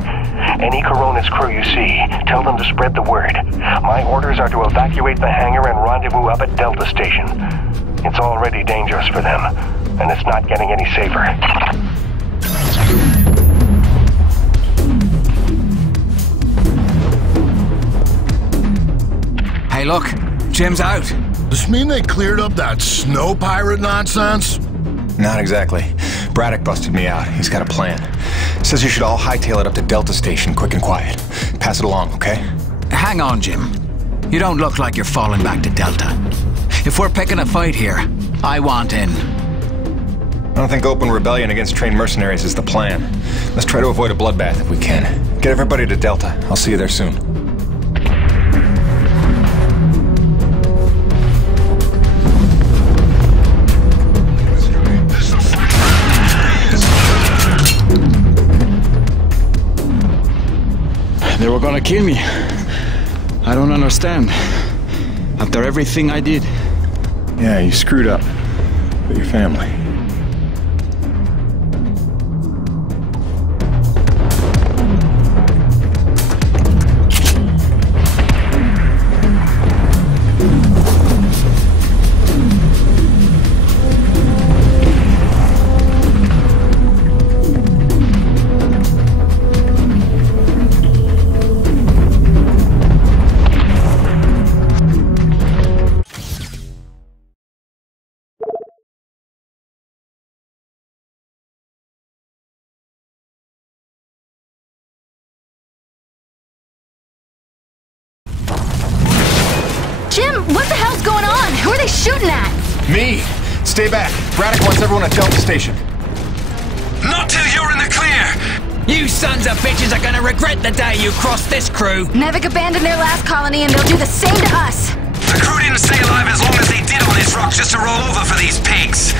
Any Coronis crew you see, tell them to spread the word. My orders are to evacuate the hangar and rendezvous up at Delta Station. It's already dangerous for them, and it's not getting any safer. Hey, look. Jim's out. Does this mean they cleared up that snow pirate nonsense? Not exactly. Braddock busted me out. He's got a plan. Says you should all hightail it up to Delta Station quick and quiet. Pass it along, okay? Hang on, Jim. You don't look like you're falling back to Delta. If we're picking a fight here, I want in. I don't think open rebellion against trained mercenaries is the plan. Let's try to avoid a bloodbath if we can. Get everybody to Delta. I'll see you there soon. They were gonna kill me. I don't understand. After everything I did. Yeah, you screwed up. But your family. What the hell's going on? Who are they shooting at? Me! Stay back. Braddock wants everyone at Delta Station. Not till you're in the clear! You sons of bitches are gonna regret the day you crossed this crew! Nevik abandoned their last colony and they'll do the same to us! The crew didn't stay alive as long as they did on this rock just to roll over for these pigs!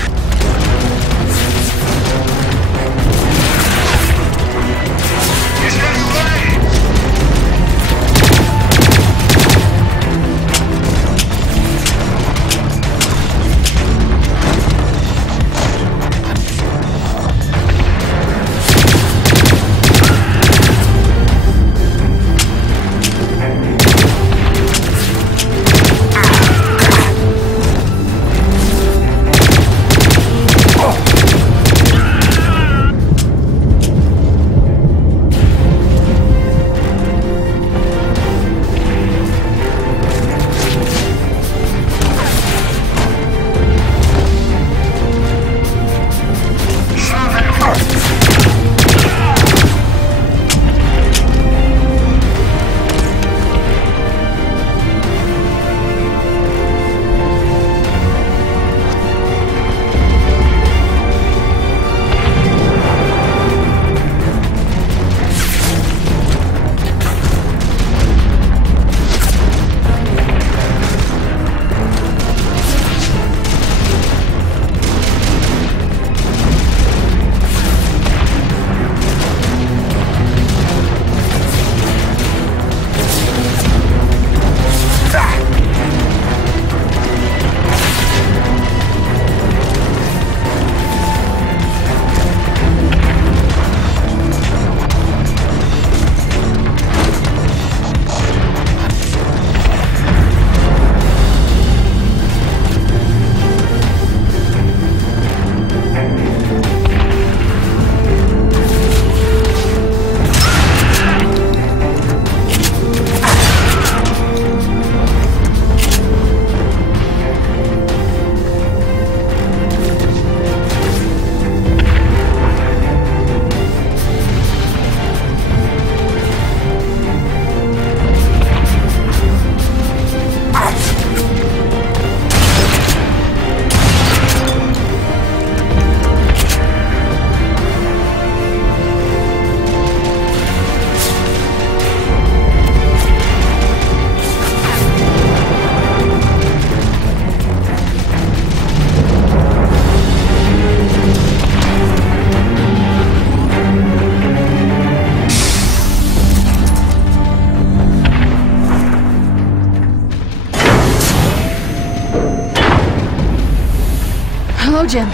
Hello, Jim.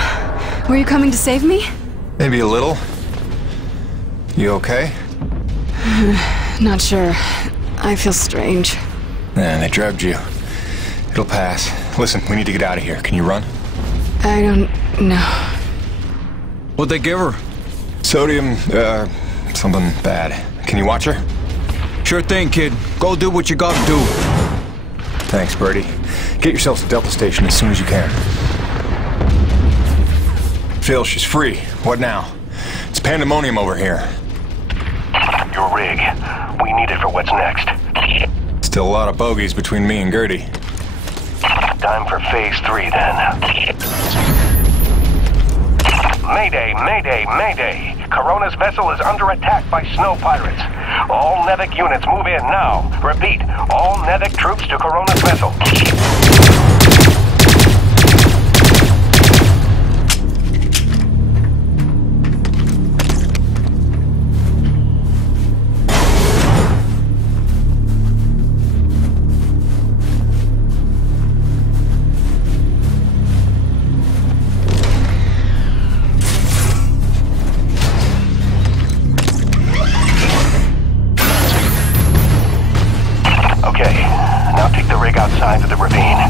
Were you coming to save me? Maybe a little. You okay? Not sure. I feel strange. Yeah, they drugged you. It'll pass. Listen, we need to get out of here. Can you run? I don't know. What'd they give her? Sodium, something bad. Can you watch her? Sure thing, kid. Go do what you gotta do. Thanks, Birdie. Get yourselves to Delta Station as soon as you can. Phil, she's free. What now? It's pandemonium over here. Your rig. We need it for what's next. Still a lot of bogeys between me and Gertie. Time for phase 3, then. Mayday, mayday, mayday. Corona's vessel is under attack by snow pirates. All Nevik units move in now. Repeat, all Nevik troops to Corona's vessel. Outside of the ravine.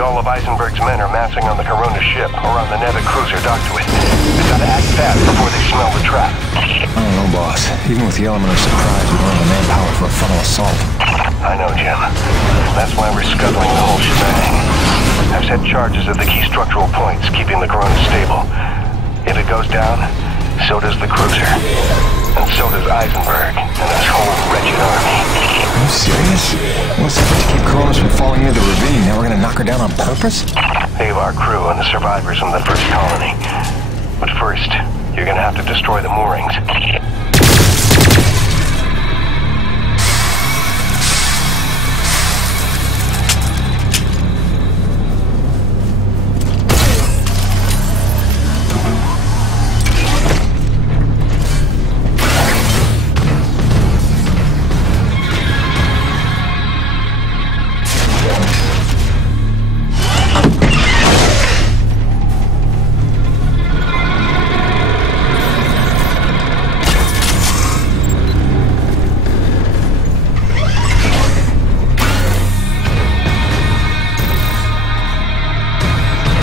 Maybe all of Eisenberg's men are massing on the Corona ship or on the Nevik cruiser docked to it. They've got to act fast before they smell the trap. I don't know, boss. Even with the element of surprise, we don't have the manpower for a frontal assault. I know, Jim. That's why we're scuttling the whole shebang. I've set charges at the key structural points, keeping the Corona stable. If it goes down, so does the cruiser. And so does Eisenberg and his whole wretched army. Are you serious? What's the effort to keep Coronas from falling into the ravine? Now we're gonna knock her down on purpose? Save our crew and the survivors from the first colony. But first, you're gonna have to destroy the moorings.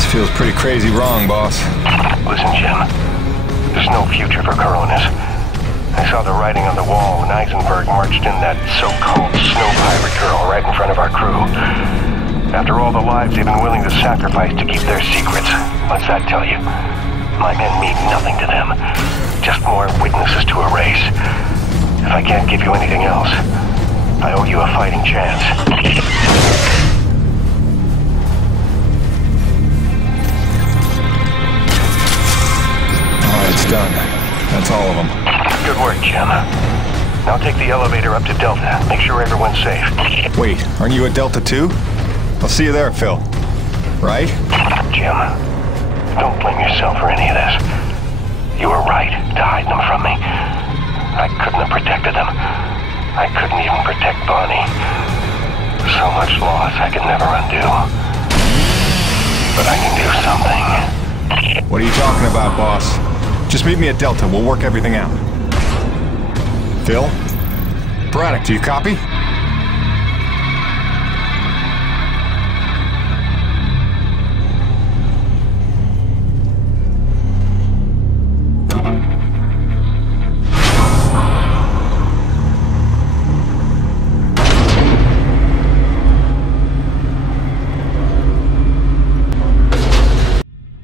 Feels pretty crazy wrong, boss. Listen, Jim. There's no future for Coronas. I saw the writing on the wall when Eisenberg marched in that so-called snow pirate girl right in front of our crew. After all the lives they've been willing to sacrifice to keep their secrets, what's that tell you? My men mean nothing to them. Just more witnesses to erase. If I can't give you anything else, I owe you a fighting chance. It's done. That's all of them. Good work, Jim. Now take the elevator up to Delta. Make sure everyone's safe. Wait, aren't you at Delta too? I'll see you there, Phil. Right? Jim, don't blame yourself for any of this. You were right to hide them from me. I couldn't have protected them. I couldn't even protect Bonnie. So much loss I could never undo. But I can do something. What are you talking about, boss? Just meet me at Delta. We'll work everything out. Phil? Braddock, do you copy?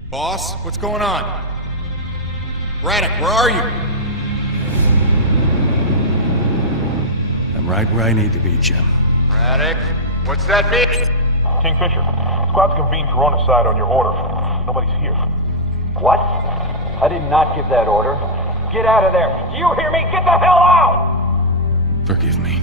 Boss, what's going on? Braddock, where are you? I'm right where I need to be, Jim. Braddock, what's that mean? Kingfisher, squad's convened Corona side on your order. Nobody's here. What? I did not give that order. Get out of there. Do you hear me? Get the hell out! Forgive me.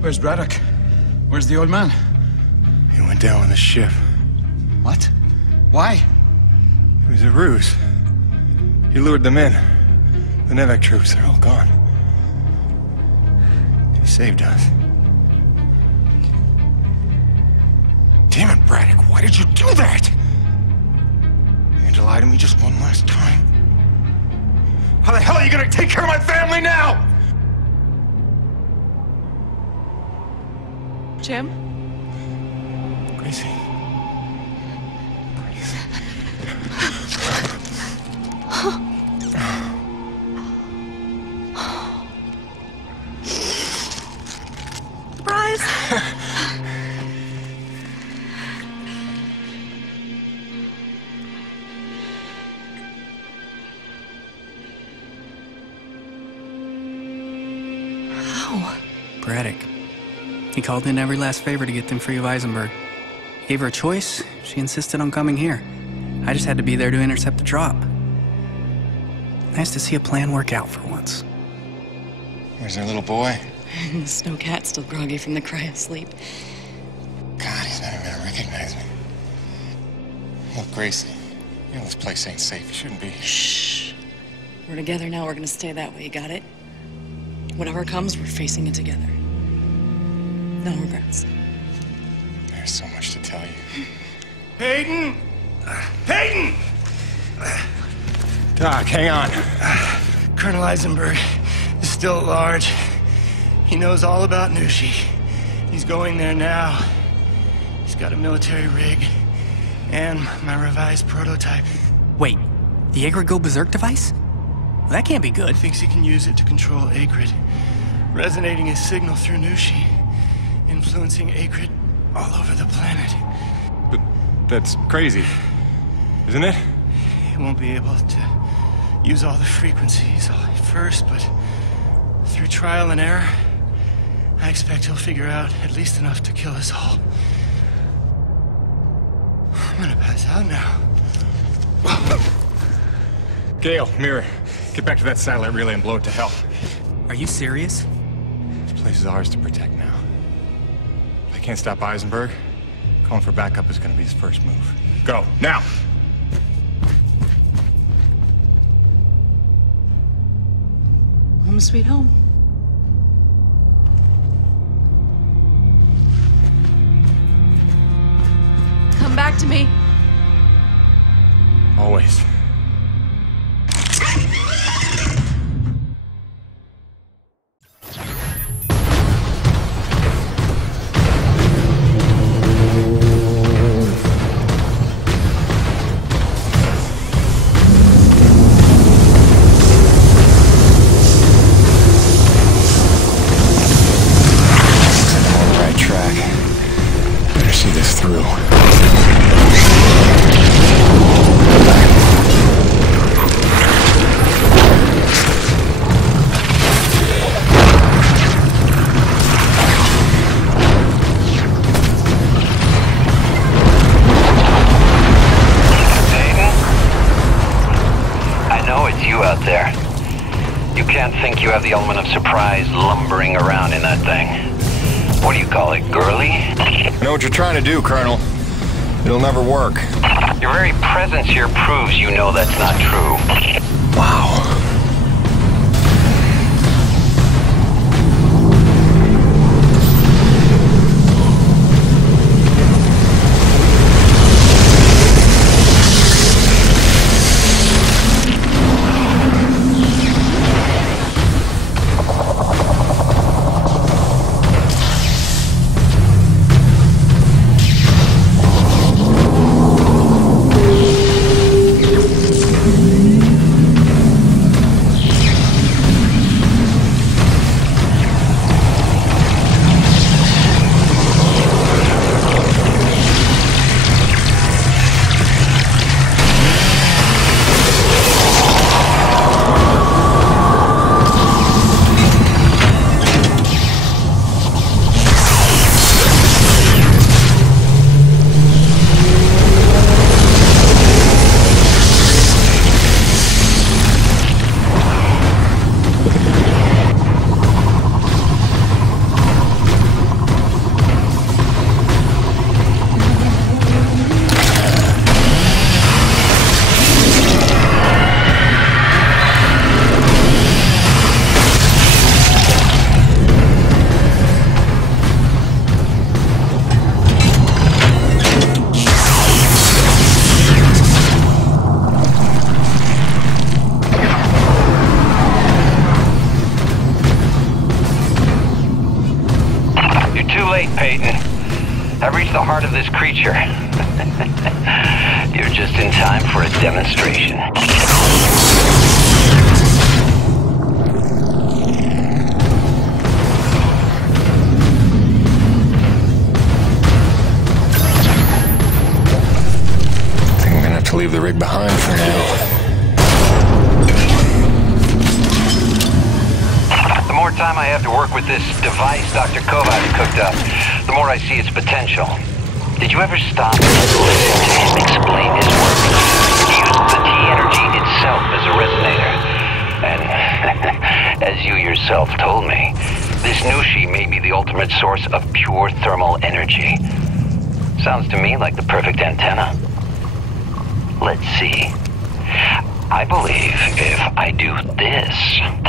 Where's Braddock? Where's the old man? He went down on the ship. What? Why? It was a ruse. He lured them in. The Nevik troops, they're all gone. He saved us. Damn it, Braddock, why did you do that? You had to lie to me just one last time. How the hell are you gonna take care of my family now? Jim? Gracie. Bryce! How? Braddock. He called in every last favor to get them free of Eisenberg. Gave her a choice. She insisted on coming here. I just had to be there to intercept the drop. Nice to see a plan work out for once. Where's their little boy? The snow cat's still groggy from the cry of sleep. not even gonna recognize me. Look, Gracie, you know this place ain't safe. You shouldn't be here. Shh. We're together now. We're gonna stay that way. You got it? Whatever comes, we're facing it together. No regrets. There's so much to tell you. Peyton! Peyton! Doc, hang on. Colonel Eisenberg is still at large. He knows all about Nushi. He's going there now. He's got a military rig and my revised prototype. Wait, the Akrid Go Berserk device? Well, that can't be good. Thinks he can use it to control Akrid, resonating his signal through Nushi, influencing Akrid all over the planet. But that's crazy, isn't it? He won't be able to use all the frequencies at first, but through trial and error, I expect he'll figure out at least enough to kill us all. I'm gonna pass out now. Gale, Mirror, get back to that satellite relay and blow it to hell. Are you serious? This place is ours to protect now. If I can't stop Eisenberg, calling for backup is gonna be his first move. Go, now! Home sweet home. Come back to me. Always. You have the element of surprise lumbering around in that thing. What do you call it, girly? I know what you're trying to do, Colonel. It'll never work. Your very presence here proves you know that's not true. Wow. I've reached the heart of this creature. You're just in time for a demonstration. I think I'm gonna have to leave the rig behind for now. The more time I have to work with this device Dr. Kovacs cooked up, the more I see its potential. Did you ever stop and listen to him explain his work? He uses the T-energy itself as a resonator. And as you yourself told me, this Nushi may be the ultimate source of pure thermal energy. Sounds to me like the perfect antenna. Let's see. I believe if I do this...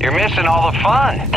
You're missing all the fun.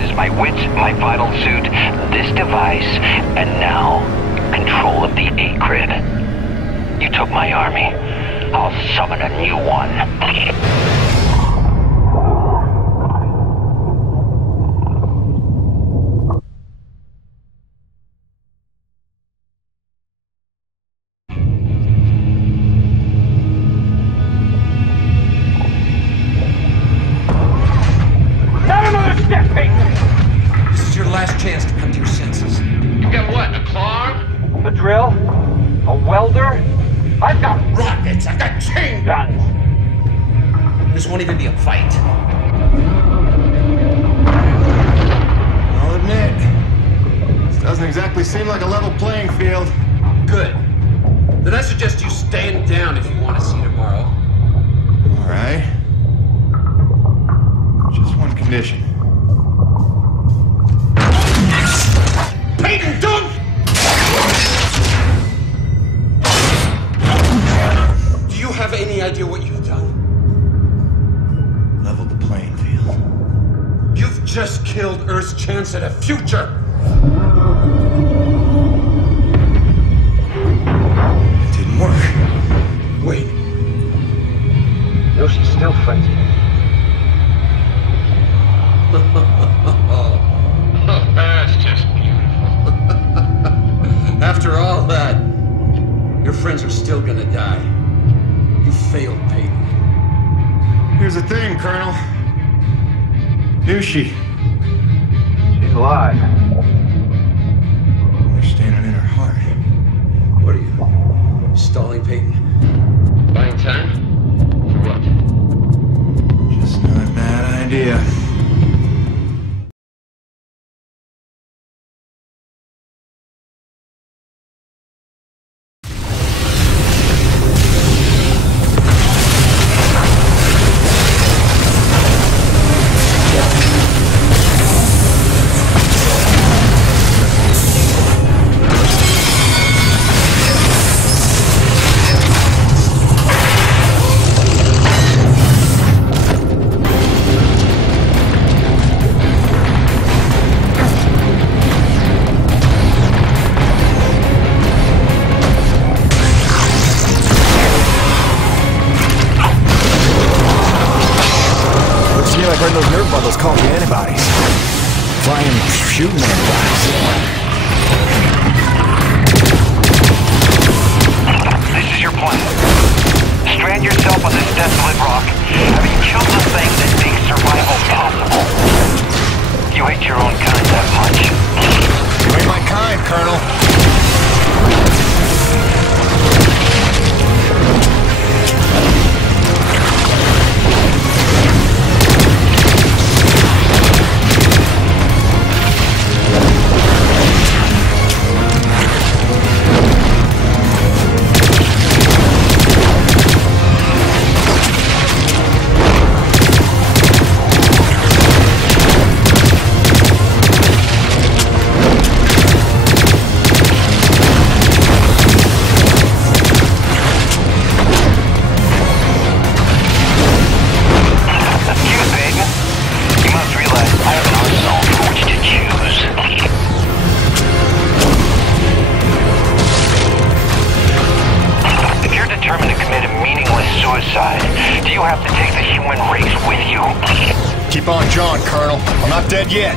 got is my wits, my vital suit, this device, and now control of the Acrid. You took my army. I'll summon a new one. Not another step, Peyton! This is your last chance to come to your senses. You got what, a claw arm? A drill? A welder? I've got rockets! I've got chain guns! This won't even be a fight. I'll admit, this doesn't exactly seem like a level playing field. Good. Then I suggest you stand down if you want to see tomorrow. All right. Just one condition. Peyton, don't! Do you have any idea what you've done? Leveled the playing field. You've just killed Earth's chance at a future! It didn't work. Wait. No, she's still frenzied. That's just beautiful. After all that, your friends are still gonna die. You failed, Peyton. Here's the thing, Colonel. Nushi. She's alive. We're standing in her heart. What are you, stalling, Peyton? Buying time? For what? Just not a bad idea. Those nerve bundles call the antibodies. Flying, shooting antibodies. This is your plan. Strand yourself on this desolate rock, having killed the thing that makes survival possible. You hate your own kind that much. You ain't my kind, Colonel. Do you have to take the human race with you? Keep on John, Colonel. I'm not dead yet.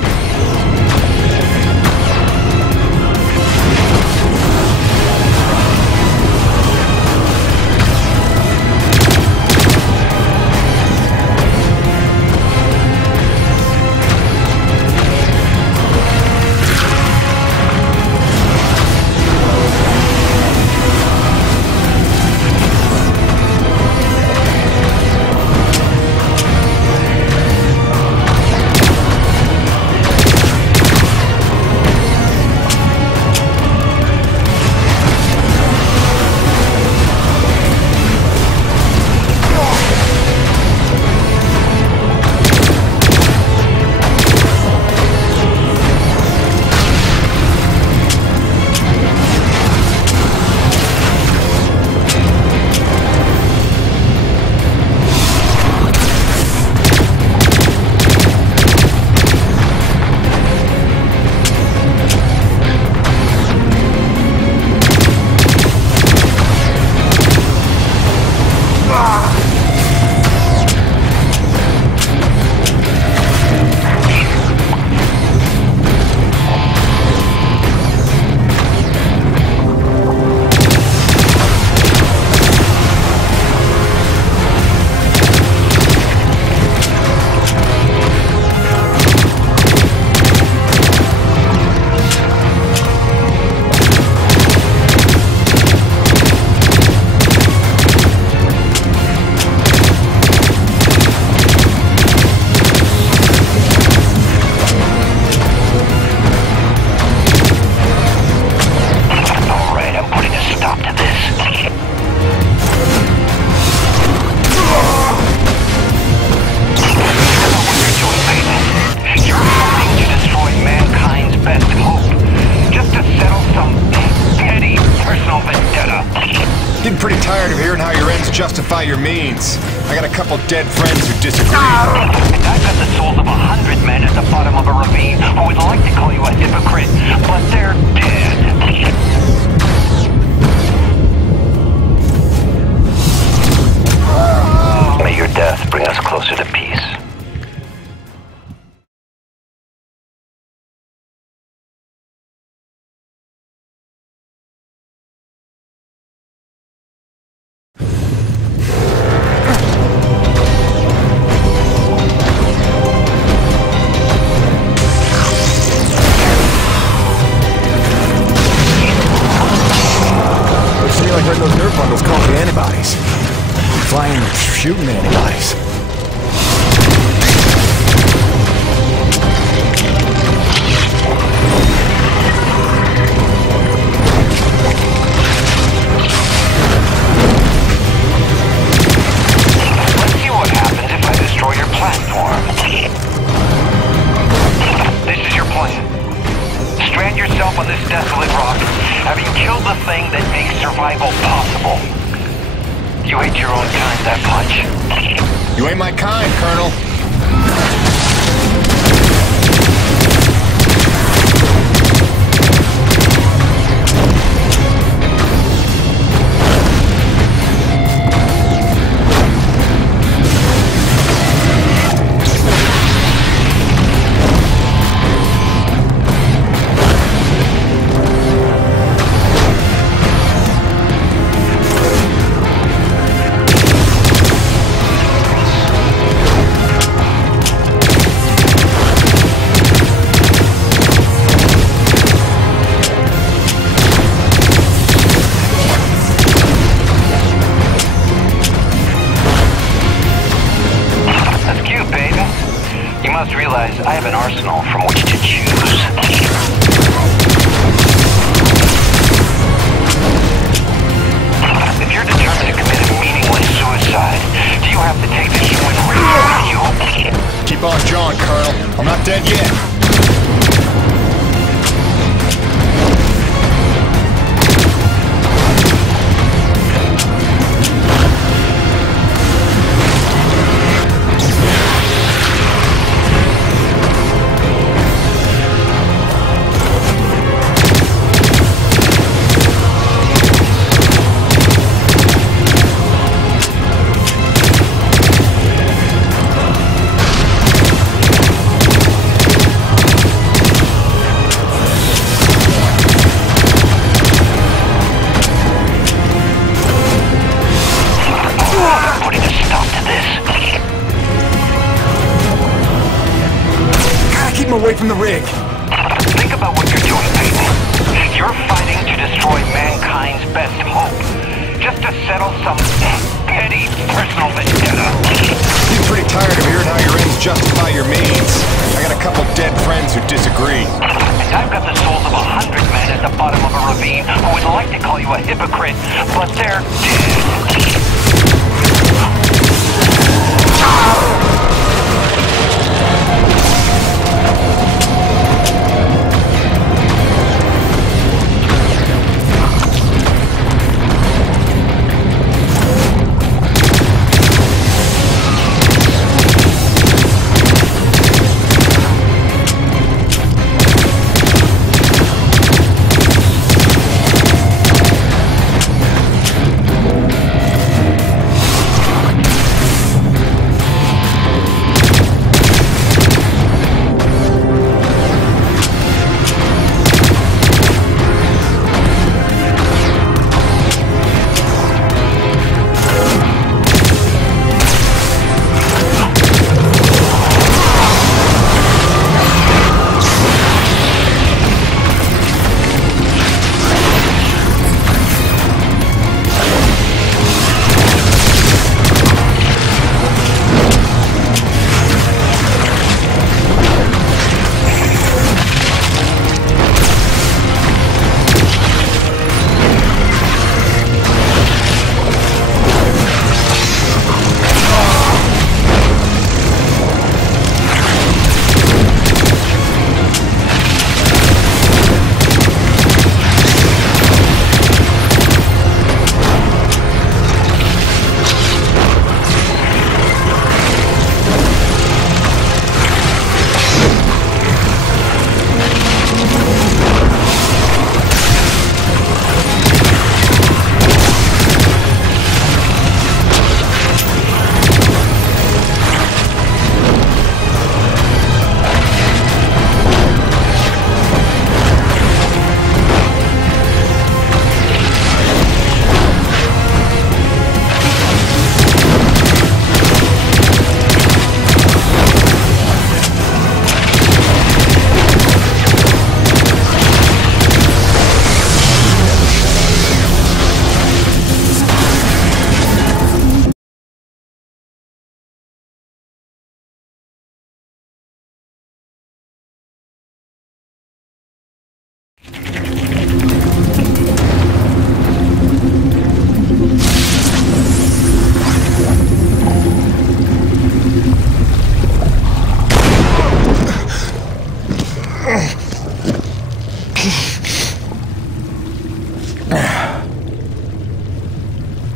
justify your means. I got a couple dead friends who disagree. And I've got the souls of 100 men at the bottom of a ravine who would like to call you a hypocrite, but they're dead. May your death bring us closer to peace. Those nerve bundles call for antibodies. Flying, shooting antibodies. Let's see what happens if I destroy your platform. This is your plan. Strand yourself on this desolate rock, having killed the thing that makes survival possible. You hate your own kind that much? You ain't my kind, Colonel. I have an arsenal from which to choose. If you're determined to commit a meaningless suicide, do you have to take the human race with you? Keep on jawing, Colonel. I'm not dead yet. Away from the rig. Think about what you're doing, Peyton. You're fighting to destroy mankind's best hope, just to settle some petty personal vendetta. I'm pretty tired of hearing how your ends justify your means. I got a couple dead friends who disagree. And I've got the souls of 100 men at the bottom of a ravine who would like to call you a hypocrite, but they're dead.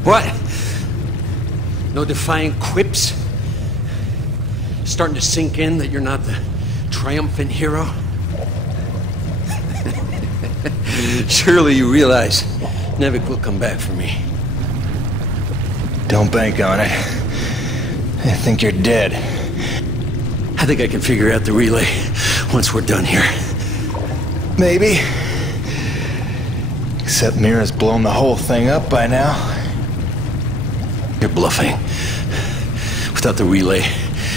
What? No defiant quips? Starting to sink in that you're not the triumphant hero? Surely you realize Nevik will come back for me. Don't bank on it. I think you're dead. I think I can figure out the relay once we're done here. Maybe. Except Mira's blown the whole thing up by now. You're bluffing. Without the relay,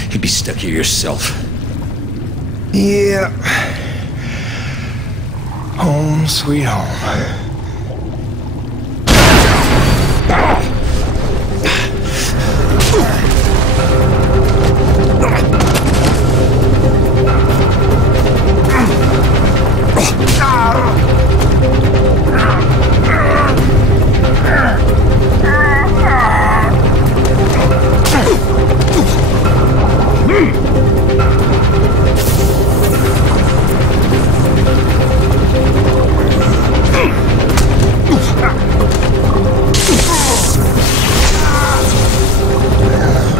you'd be stuck here yourself. Yeah. Home sweet home.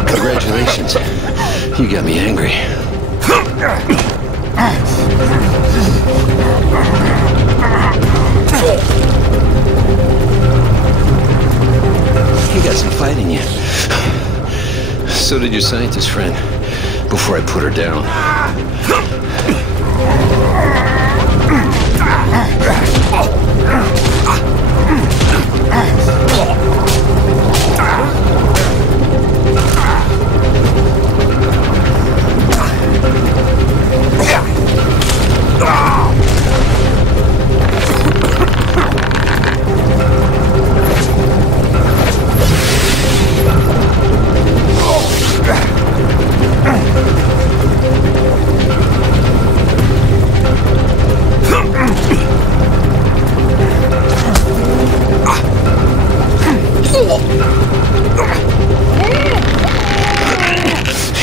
Congratulations. You got me angry. You got some fight in you. So did your scientist friend, before I put her down.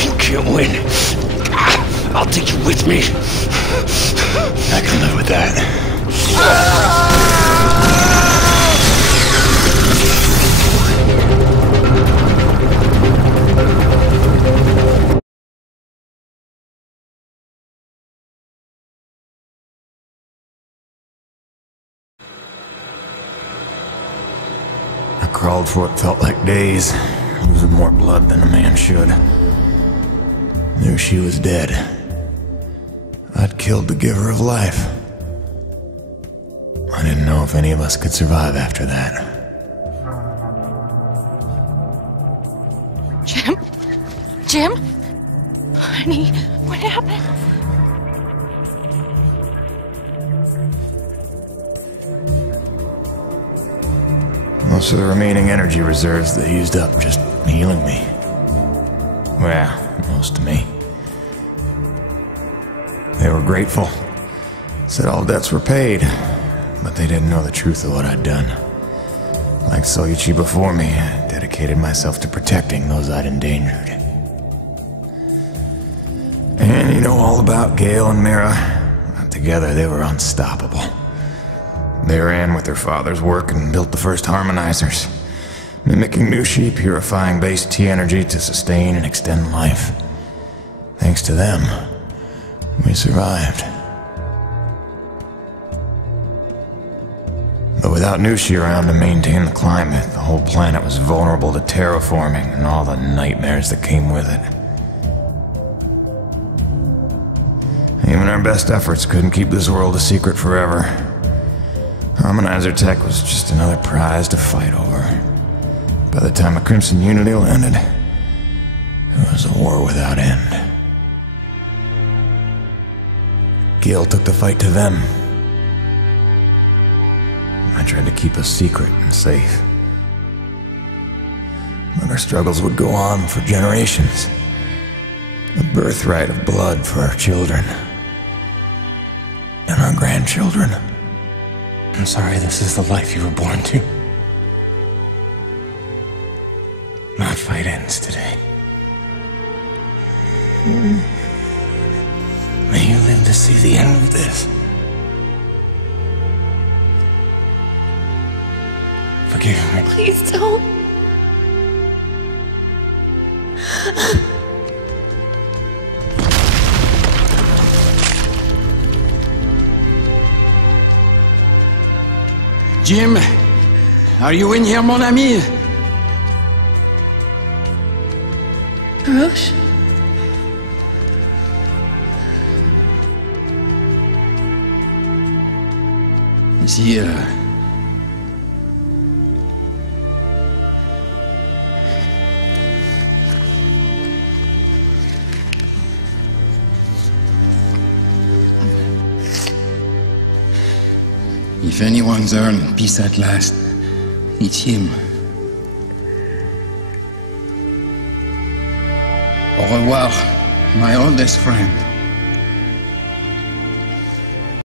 You can't win. I'll take you with me. I can live with that. I crawled for what felt like days, losing more blood than a man should. Knew she was dead. I'd killed the giver of life. I didn't know if any of us could survive after that. Jim? Jim? Honey, what happened? Most of the remaining energy reserves they used up just healing me. Well, most of me. They were grateful. Said all debts were paid, but they didn't know the truth of what I'd done. Like Soichi before me, I dedicated myself to protecting those I'd endangered. And you know all about Gale and Mira. Together they were unstoppable. They ran with their father's work and built the first harmonizers, mimicking Nushi, purifying base T energy to sustain and extend life. Thanks to them, we survived. But without Nushi around to maintain the climate, the whole planet was vulnerable to terraforming and all the nightmares that came with it. Even our best efforts couldn't keep this world a secret forever. Harmonizer tech was just another prize to fight over. By the time the Crimson Unity landed, it was a war without end. Gale took the fight to them. I tried to keep us secret and safe. But our struggles would go on for generations. The birthright of blood for our children. And our grandchildren. I'm sorry this is the life you were born to. My fight ends today. May you live to see the end of this. Forgive me. Please don't. Jim, are you in here, mon ami? Roche? Is he, If anyone's earned peace at last, it's him. Au revoir, my oldest friend.